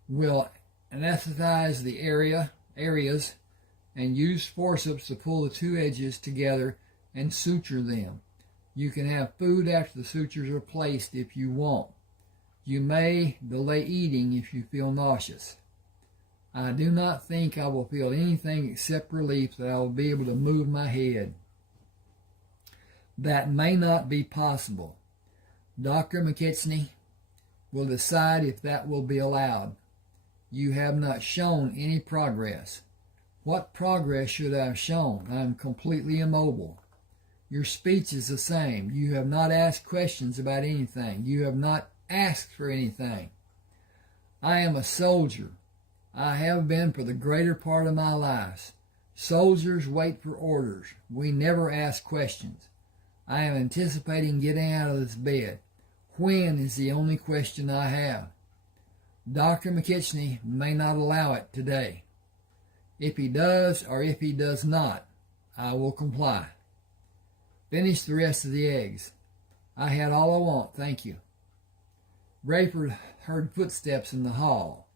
will anesthetize the areas and use forceps to pull the two edges together and suture them. You can have food after the sutures are placed if you want. You may delay eating if you feel nauseous. I do not think I will feel anything except relief that I will be able to move my head. That may not be possible. Dr. McKechnie will decide if that will be allowed. You have not shown any progress. What progress should I have shown? I am completely immobile. Your speech is the same. You have not asked questions about anything. You have not asked for anything. I am a soldier. I have been for the greater part of my life. Soldiers wait for orders. We never ask questions. I am anticipating getting out of this bed. When is the only question I have. Dr. McKechnie may not allow it today. If he does or if he does not, I will comply. Finish the rest of the eggs. I had all I want, thank you. Rayford heard footsteps in the hall.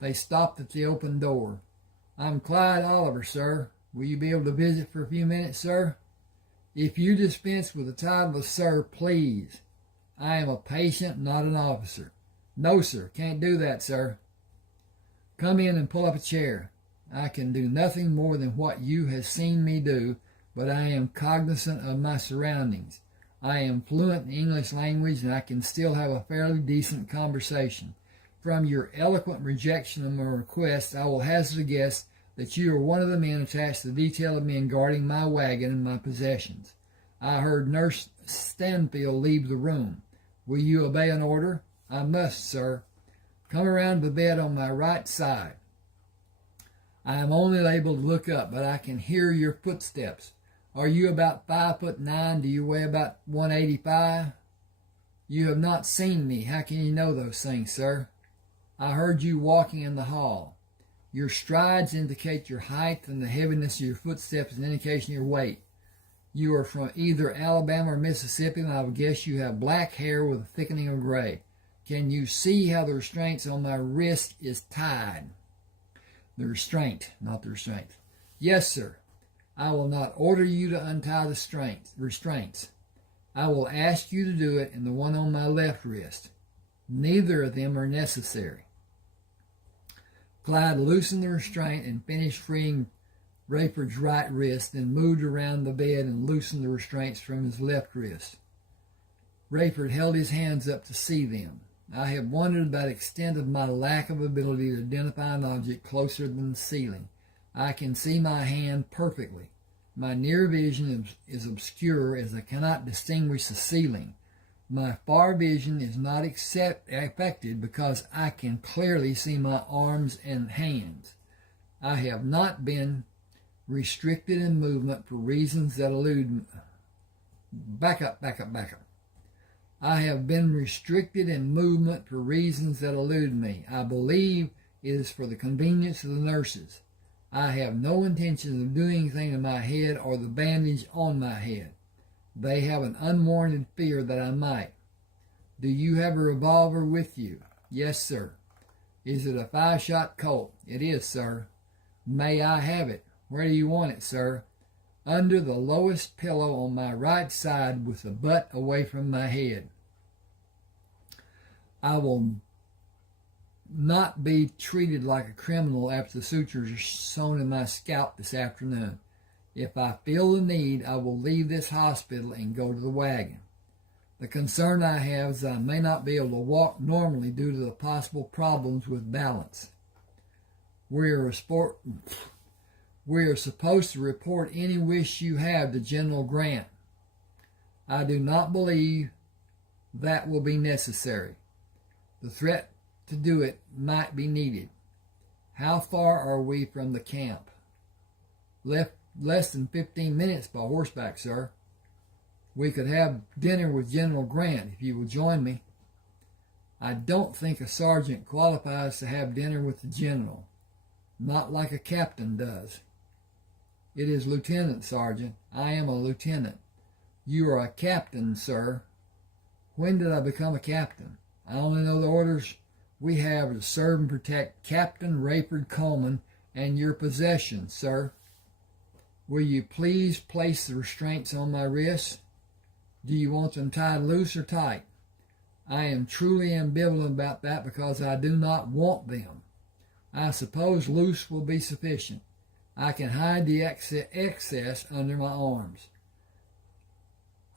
They stopped at the open door. I'm Clyde Oliver, sir. Will you be able to visit for a few minutes, sir? If you dispense with the title of sir, please. I am a patient, not an officer. No, sir, can't do that, sir. Come in and pull up a chair. I can do nothing more than what you have seen me do, but I am cognizant of my surroundings. I am fluent in the English language, and I can still have a fairly decent conversation. From your eloquent rejection of my request, I will hazard a guess that you are one of the men attached to the detail of men guarding my wagon and my possessions. I heard Nurse Stanfield leave the room. Will you obey an order? I must, sir. Come around the bed on my right side. I am only able to look up, but I can hear your footsteps. Are you about 5'9"? Do you weigh about 185? You have not seen me. How can you know those things, sir? I heard you walking in the hall. Your strides indicate your height, and the heaviness of your footsteps is an indication of your weight. You are from either Alabama or Mississippi, and I would guess you have black hair with a thickening of gray. Can you see how the restraints on my wrist is tied? The restraint, not the restraint. Yes, sir. I will not order you to untie the restraints. I will ask you to do it in the one on my left wrist. Neither of them are necessary. Clyde loosened the restraint and finished freeing Rayford's right wrist, then moved around the bed and loosened the restraints from his left wrist. Rayford held his hands up to see them. I have wondered about the extent of my lack of ability to identify an object closer than the ceiling. I can see my hand perfectly. My near vision is obscure as I cannot distinguish the ceiling. My far vision is not affected because I can clearly see my arms and hands. I have not been restricted in movement for reasons that elude me. Back up. I have been restricted in movement for reasons that elude me. I believe it is for the convenience of the nurses. I have no intention of doing anything to my head or the bandage on my head. They have an unwarranted fear that I might. Do you have a revolver with you? Yes, sir. Is it a 5-shot Colt? It is, sir. May I have it? Where do you want it, sir? Under the lowest pillow on my right side with the butt away from my head. I will not be treated like a criminal after the sutures are sewn in my scalp this afternoon. If I feel the need, I will leave this hospital and go to the wagon. The concern I have is that I may not be able to walk normally due to the possible problems with balance. We are supposed to report any wish you have to General Grant. I do not believe that will be necessary. The threat to do it might be needed. How far are we from the camp? Less than 15 minutes by horseback, sir. We could have dinner with General Grant if you will join me. I don't think a sergeant qualifies to have dinner with the general. Not like a captain does. It is lieutenant, sergeant. I am a lieutenant. You are a captain, sir. When did I become a captain? I only know the orders we have to serve and protect Captain Rafe Coleman and your possessions, sir. Will you please place the restraints on my wrists? Do you want them tied loose or tight? I am truly ambivalent about that because I do not want them. I suppose loose will be sufficient. I can hide the excess under my arms.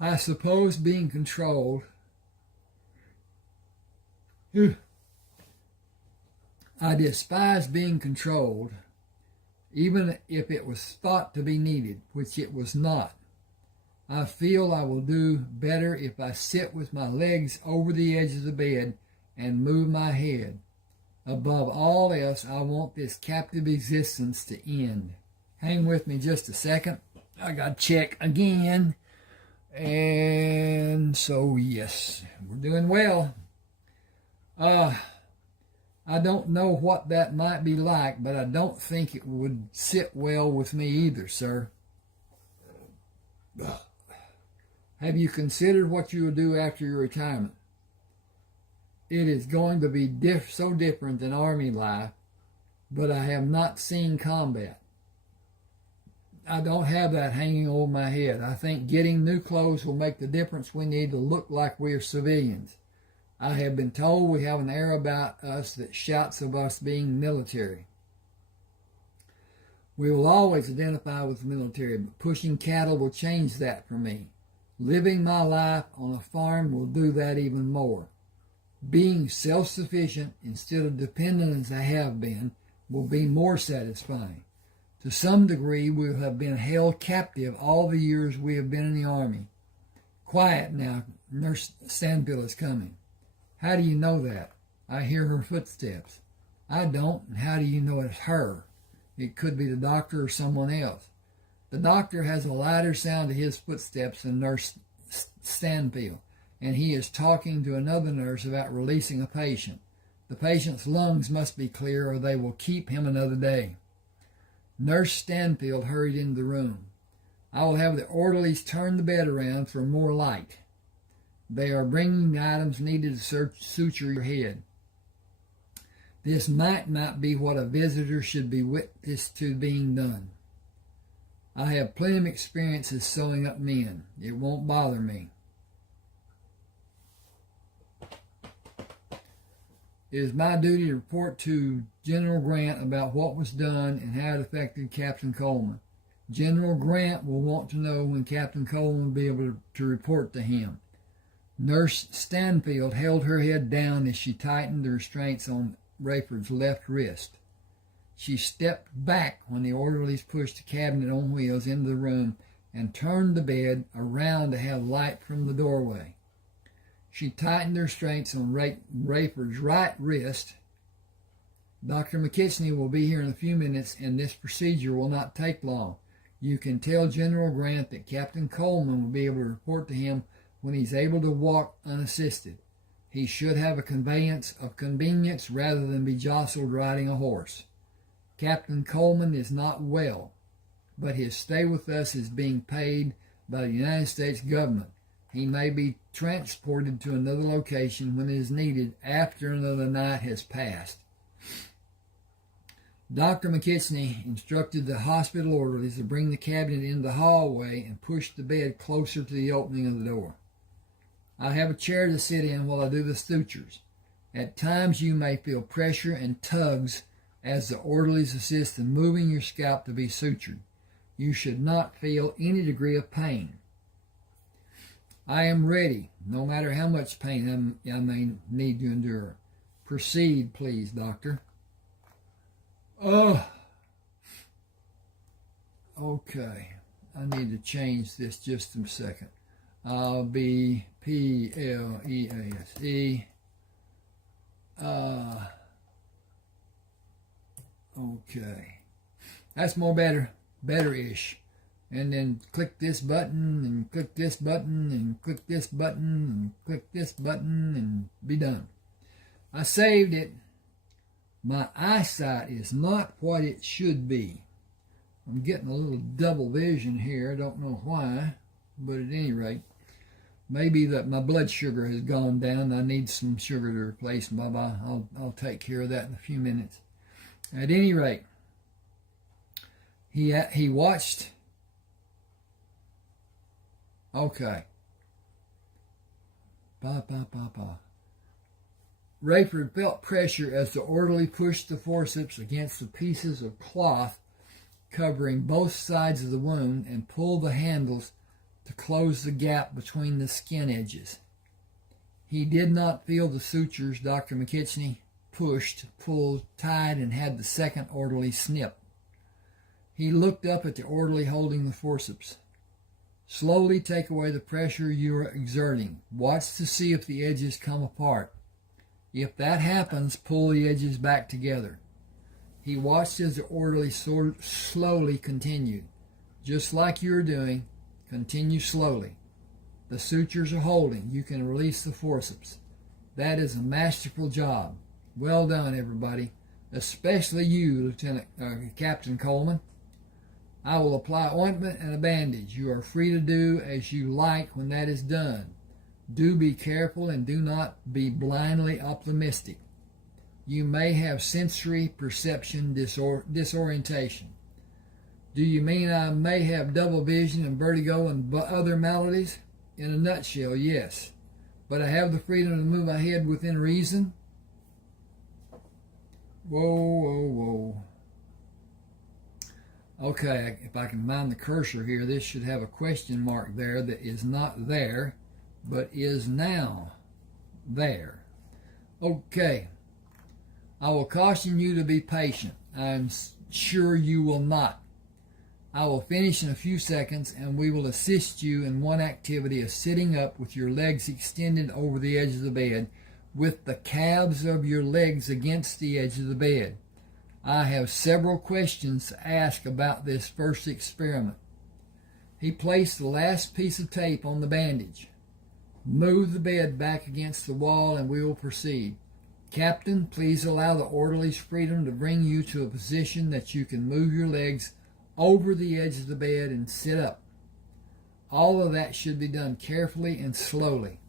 I suppose being controlled. I despise being controlled, even if it was thought to be needed, which it was not. I feel I will do better if I sit with my legs over the edge of the bed and move my head. Above all else, I want this captive existence to end. Hang with me just a second. I got to check again. And so, yes, we're doing well. I don't know what that might be like, but I don't think it would sit well with me either, sir. Have you considered what you will do after your retirement? It is going to be so different than Army life, but I have not seen combat. I don't have that hanging over my head. I think getting new clothes will make the difference we need to look like we are civilians. I have been told we have an air about us that shouts of us being military. We will always identify with the military, but pushing cattle will change that for me. Living my life on a farm will do that even more. Being self-sufficient instead of dependent as I have been will be more satisfying. To some degree, we will have been held captive all the years we have been in the Army. Quiet now, Nurse Stanfield is coming. How do you know that? I hear her footsteps. I don't, and how do you know it's her? It could be the doctor or someone else. The doctor has a lighter sound to his footsteps than Nurse Stanfield, and he is talking to another nurse about releasing a patient. The patient's lungs must be clear or they will keep him another day. Nurse Stanfield hurried into the room. I will have the orderlies turn the bed around for more light. They are bringing the items needed to suture your head. This might not be what a visitor should be witness to being done. I have plenty of experiences sewing up men. It won't bother me. It is my duty to report to General Grant about what was done and how it affected Captain Coleman. General Grant will want to know when Captain Coleman will be able to report to him. Nurse Stanfield held her head down as she tightened the restraints on Rayford's left wrist. She stepped back when the orderlies pushed the cabinet on wheels into the room and turned the bed around to have light from the doorway. She tightened the restraints on Rayford's right wrist. Dr. McKitchney will be here in a few minutes, and this procedure will not take long. You can tell General Grant that Captain Coleman will be able to report to him when he's able to walk unassisted. He should have a conveyance of convenience rather than be jostled riding a horse. Captain Coleman is not well, but his stay with us is being paid by the United States government. He may be transported to another location when it is needed after another night has passed. Dr. McKitchney instructed the hospital orderlies to bring the cabinet into the hallway and push the bed closer to the opening of the door. I have a chair to sit in while I do the sutures. At times you may feel pressure and tugs as the orderlies assist in moving your scalp to be sutured. You should not feel any degree of pain. I am ready, no matter how much pain I may need to endure. Proceed, please, doctor. Okay. I need to change this just a second. I'll be P-L-E-A-S-E. Okay. That's more better-ish. And then click this button, and click this button, and click this button, and click this button, and be done. I saved it. My eyesight is not what it should be. I'm getting a little double vision here. I don't know why, but at any rate, maybe that my blood sugar has gone down. I need some sugar to replace. Bye-bye. I'll take care of that in a few minutes. At any rate, he watched. Okay. Rayford felt pressure as the orderly pushed the forceps against the pieces of cloth covering both sides of the wound and pulled the handles to close the gap between the skin edges. He did not feel the sutures Dr. McKitchney pushed, pulled, tied, and had the second orderly snip. He looked up at the orderly holding the forceps. Slowly take away the pressure you are exerting. Watch to see if the edges come apart. If that happens, pull the edges back together. He watched as the orderly slowly continued. Just like you are doing, continue slowly. The sutures are holding. You can release the forceps. That is a masterful job. Well done, everybody, especially you, Captain Coleman. I will apply ointment and a bandage. You are free to do as you like when that is done. Do be careful and do not be blindly optimistic. You may have sensory perception disorientation. Do you mean I may have double vision and vertigo and other maladies? In a nutshell, yes. But I have the freedom to move my head within reason. Whoa. Okay, if I can find the cursor here, this should have a question mark there that is not there, but is now there. Okay. I will caution you to be patient. I'm sure you will not. I will finish in a few seconds, and we will assist you in one activity of sitting up with your legs extended over the edge of the bed, with the calves of your legs against the edge of the bed. I have several questions to ask about this first experiment. He placed the last piece of tape on the bandage. Move the bed back against the wall and we will proceed. Captain, please allow the orderly's freedom to bring you to a position that you can move your legs over the edge of the bed and sit up. All of that should be done carefully and slowly.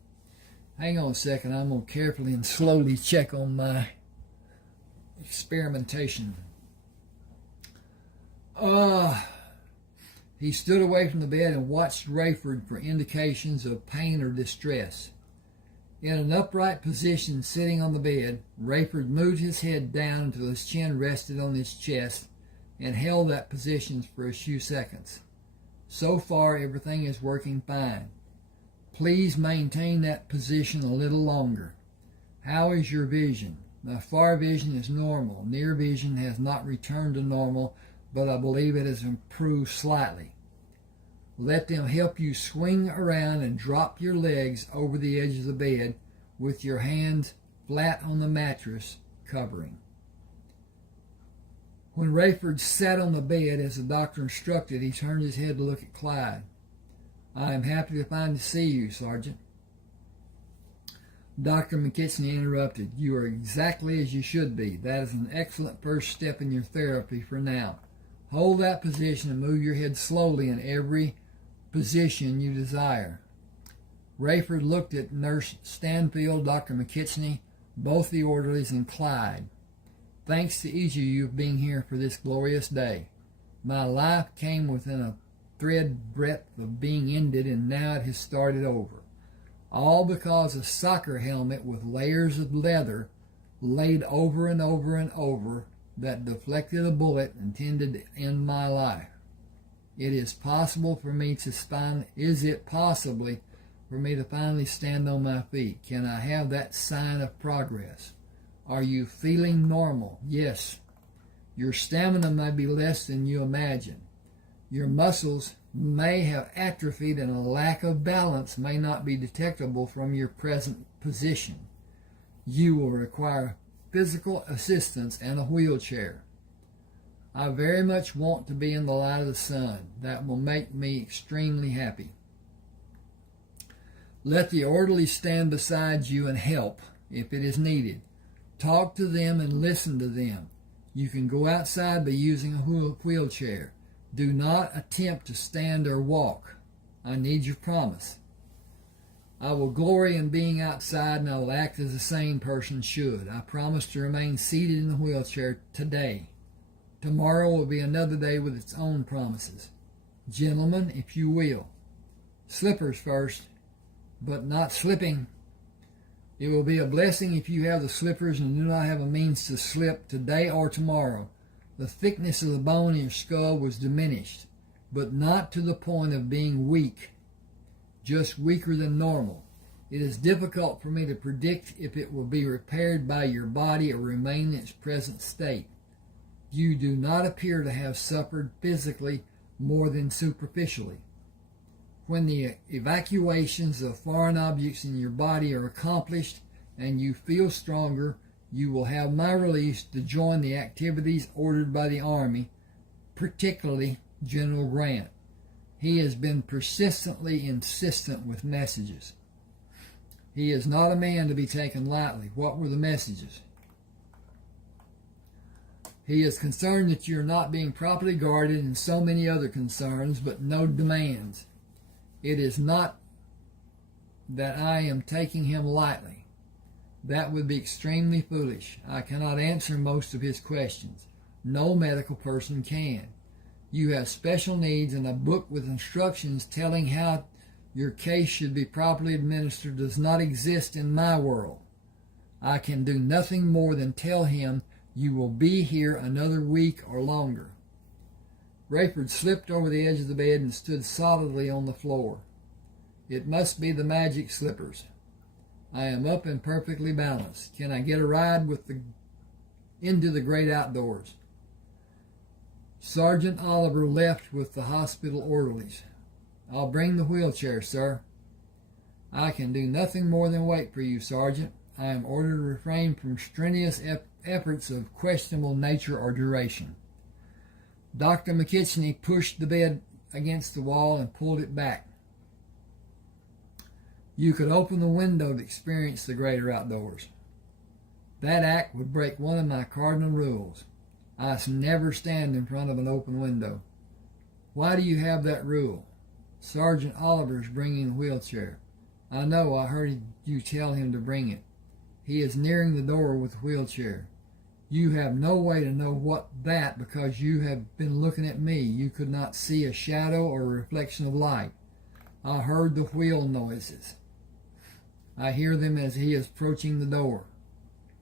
Hang on a second, I'm going to carefully and slowly check on my experimentation. He stood away from the bed and watched Rayford for indications of pain or distress. In an upright position sitting on the bed, Rayford moved his head down until his chin rested on his chest and held that position for a few seconds. So far, everything is working fine. Please maintain that position a little longer. How is your vision? My far vision is normal. Near vision has not returned to normal, but I believe it has improved slightly. Let them help you swing around and drop your legs over the edge of the bed with your hands flat on the mattress covering. When Rayford sat on the bed as the doctor instructed, he turned his head to look at Clyde. I am happy to see you, Sergeant. Dr. McKitchney interrupted. You are exactly as you should be. That is an excellent first step in your therapy for now. Hold that position and move your head slowly in every position you desire. Rayford looked at Nurse Stanfield, Dr. McKitchney, both the orderlies, and Clyde. Thanks to each of you for being here for this glorious day. My life came within a thread breadth of being ended, and now it has started over. All because a soccer helmet with layers of leather laid over and over and over that deflected a bullet intended to end my life. Is it possible for me to finally stand on my feet? Can I have that sign of progress? Are you feeling normal? Yes. Your stamina may be less than you imagine. Your muscles may have atrophied and a lack of balance may not be detectable from your present position. You will require physical assistance and a wheelchair. I very much want to be in the light of the sun. That will make me extremely happy. Let the orderly stand beside you and help if it is needed. Talk to them and listen to them. You can go outside by using a wheelchair. Do not attempt to stand or walk. I need your promise. I will glory in being outside, and I will act as a sane person should. I promise to remain seated in the wheelchair today. Tomorrow will be another day with its own promises. Gentlemen, if you will. Slippers first, but not slipping. It will be a blessing if you have the slippers and do not have a means to slip today or tomorrow. The thickness of the bone in your skull was diminished, but not to the point of being weak. just weaker than normal. It is difficult for me to predict if it will be repaired by your body or remain in its present state. You do not appear to have suffered physically more than superficially. When the evacuations of foreign objects in your body are accomplished and you feel stronger, you will have my release to join the activities ordered by the Army, particularly General Grant. He has been persistently insistent with messages. He is not a man to be taken lightly. What were the messages? He is concerned that you are not being properly guarded and so many other concerns, but no demands. It is not that I am taking him lightly. That would be extremely foolish. I cannot answer most of his questions. No medical person can. You have special needs, and a book with instructions telling how your case should be properly administered does not exist in my world. I can do nothing more than tell him you will be here another week or longer. Rayford slipped over the edge of the bed and stood solidly on the floor. It must be the magic slippers. I am up and perfectly balanced. Can I get a ride into the great outdoors? Sergeant Oliver left with the hospital orderlies. I'll bring the wheelchair, sir. I can do nothing more than wait for you, Sergeant. I am ordered to refrain from strenuous efforts of questionable nature or duration. Dr. McKitchney pushed the bed against the wall and pulled it back. You could open the window to experience the greater outdoors. That act would break one of my cardinal rules. I never stand in front of an open window. Why do you have that rule? Sergeant Oliver's bringing the wheelchair. I know, I heard you tell him to bring it. He is nearing the door with the wheelchair. You have no way to know what that because you have been looking at me. You could not see a shadow or a reflection of light. I heard the wheel noises. I hear them as he is approaching the door.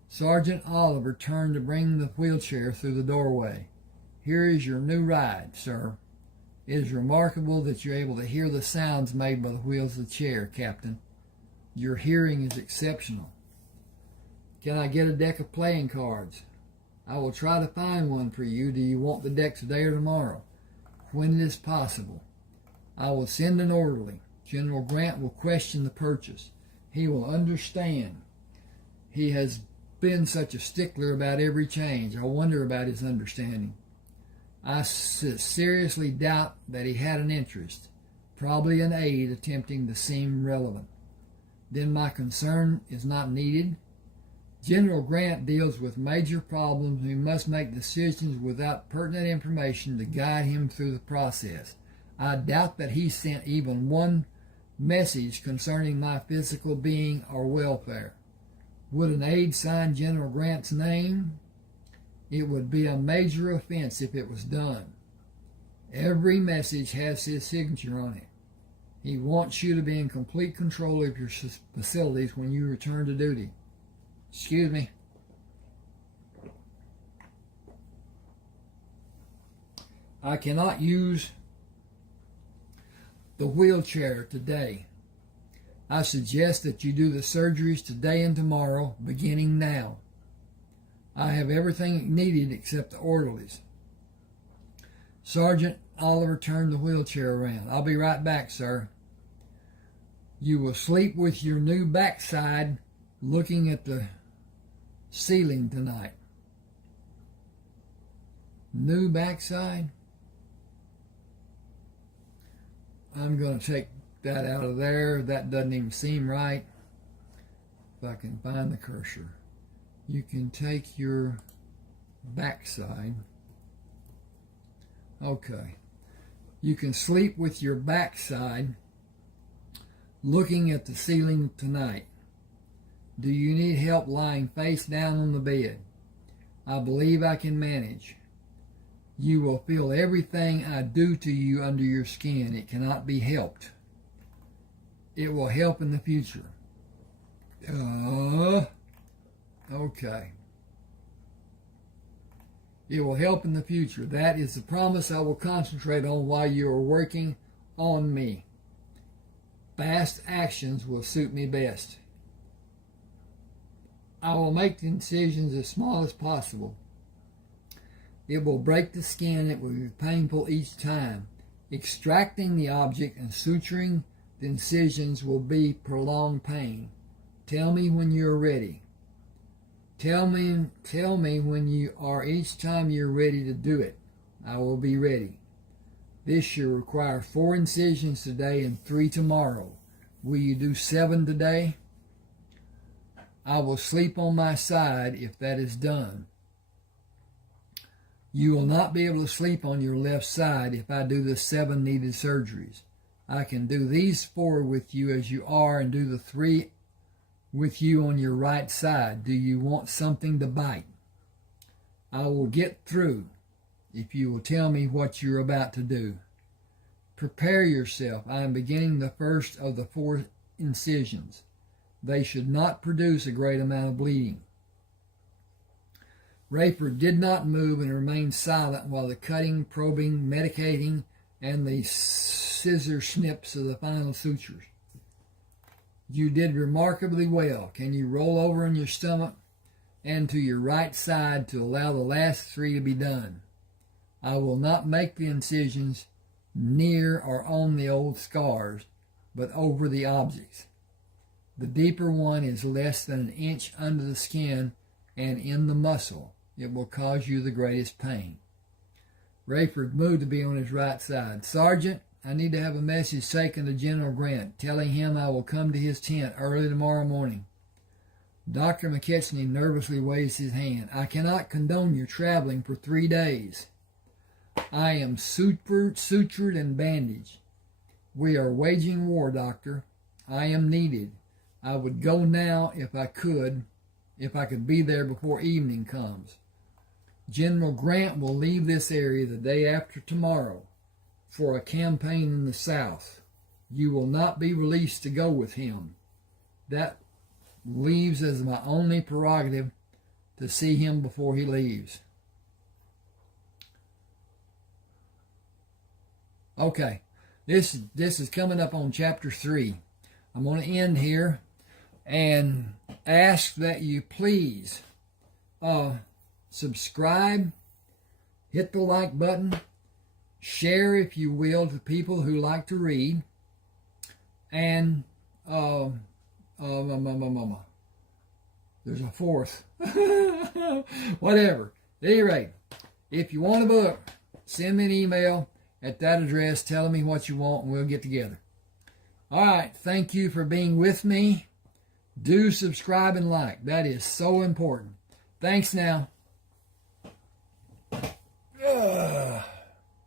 Sergeant Oliver turned to bring the wheelchair through the doorway. Here is your new ride, sir. It is remarkable that you're able to hear the sounds made by the wheels of the chair, Captain. Your hearing is exceptional. Can I get a deck of playing cards? I will try to find one for you. Do you want the deck today or tomorrow? When it is possible. I will send an orderly. General Grant will question the purchase. He will understand. He has been such a stickler about every change. I wonder about his understanding. I seriously doubt that he had an interest, probably an aide attempting to seem relevant. Then my concern is not needed. General Grant deals with major problems. He must make decisions without pertinent information to guide him through the process. I doubt that he sent even one message concerning my physical being or welfare. Would an aide sign General Grant's name? It would be a major offense if it was done. Every message has his signature on it. He wants you to be in complete control of your facilities when you return to duty. Excuse me. I cannot use the wheelchair today. I suggest that you do the surgeries today and tomorrow, beginning now. I have everything needed except the orderlies. Sergeant Oliver turned the wheelchair around. I'll be right back, sir. You will sleep with your new backside looking at the ceiling tonight. New backside? I'm going to take that out of there. That doesn't even seem right. If I can find the cursor. You can take your backside. Okay. You can sleep with your backside looking at the ceiling tonight. Do you need help lying face down on the bed? I believe I can manage. You will feel everything I do to you under your skin. It cannot be helped. It will help in the future. Okay. It will help in the future. That is the promise I will concentrate on while you are working on me. Fast actions will suit me best. I will make the incisions as small as possible. It will break the skin. It will be painful each time. Extracting the object and suturing the incisions will be prolonged pain. Tell me when you're ready. Tell me when you are each time you're ready to do it. I will be ready. This should require 4 incisions today and 3 tomorrow. Will you do 7 today? I will sleep on my side if that is done. You will not be able to sleep on your left side if I do the 7 needed surgeries. I can do these 4 with you as you are and do the 3 with you on your right side. Do you want something to bite? I will get through if you will tell me what you're about to do. Prepare yourself. I am beginning the first of the 4 incisions. They should not produce a great amount of bleeding. Rayford did not move and remained silent while the cutting, probing, medicating, and the scissor snips of the final sutures. You did remarkably well. Can you roll over on your stomach and to your right side to allow the last 3 to be done? I will not make the incisions near or on the old scars, but over the objects. The deeper one is less than an inch under the skin and in the muscle. It will cause you the greatest pain. Rayford moved to be on his right side. Sergeant, I need to have a message taken to General Grant, telling him I will come to his tent early tomorrow morning. Dr. McKechnie nervously waves his hand. I cannot condone your traveling for 3 days. I am sutured and bandaged. We are waging war, Doctor. I am needed. I would go now if I could be there before evening comes. General Grant will leave this area the day after tomorrow for a campaign in the South. You will not be released to go with him. That leaves as my only prerogative to see him before he leaves. Okay, this is coming up on chapter 3. I'm going to end here and ask that you please subscribe, hit the like button, share if you will to people who like to read, and there's a fourth. Whatever. At any rate, if you want a book, send me an email at that address telling me what you want and we'll get together. All right, thank you for being with me. Do subscribe and like. That is so important. Thanks now.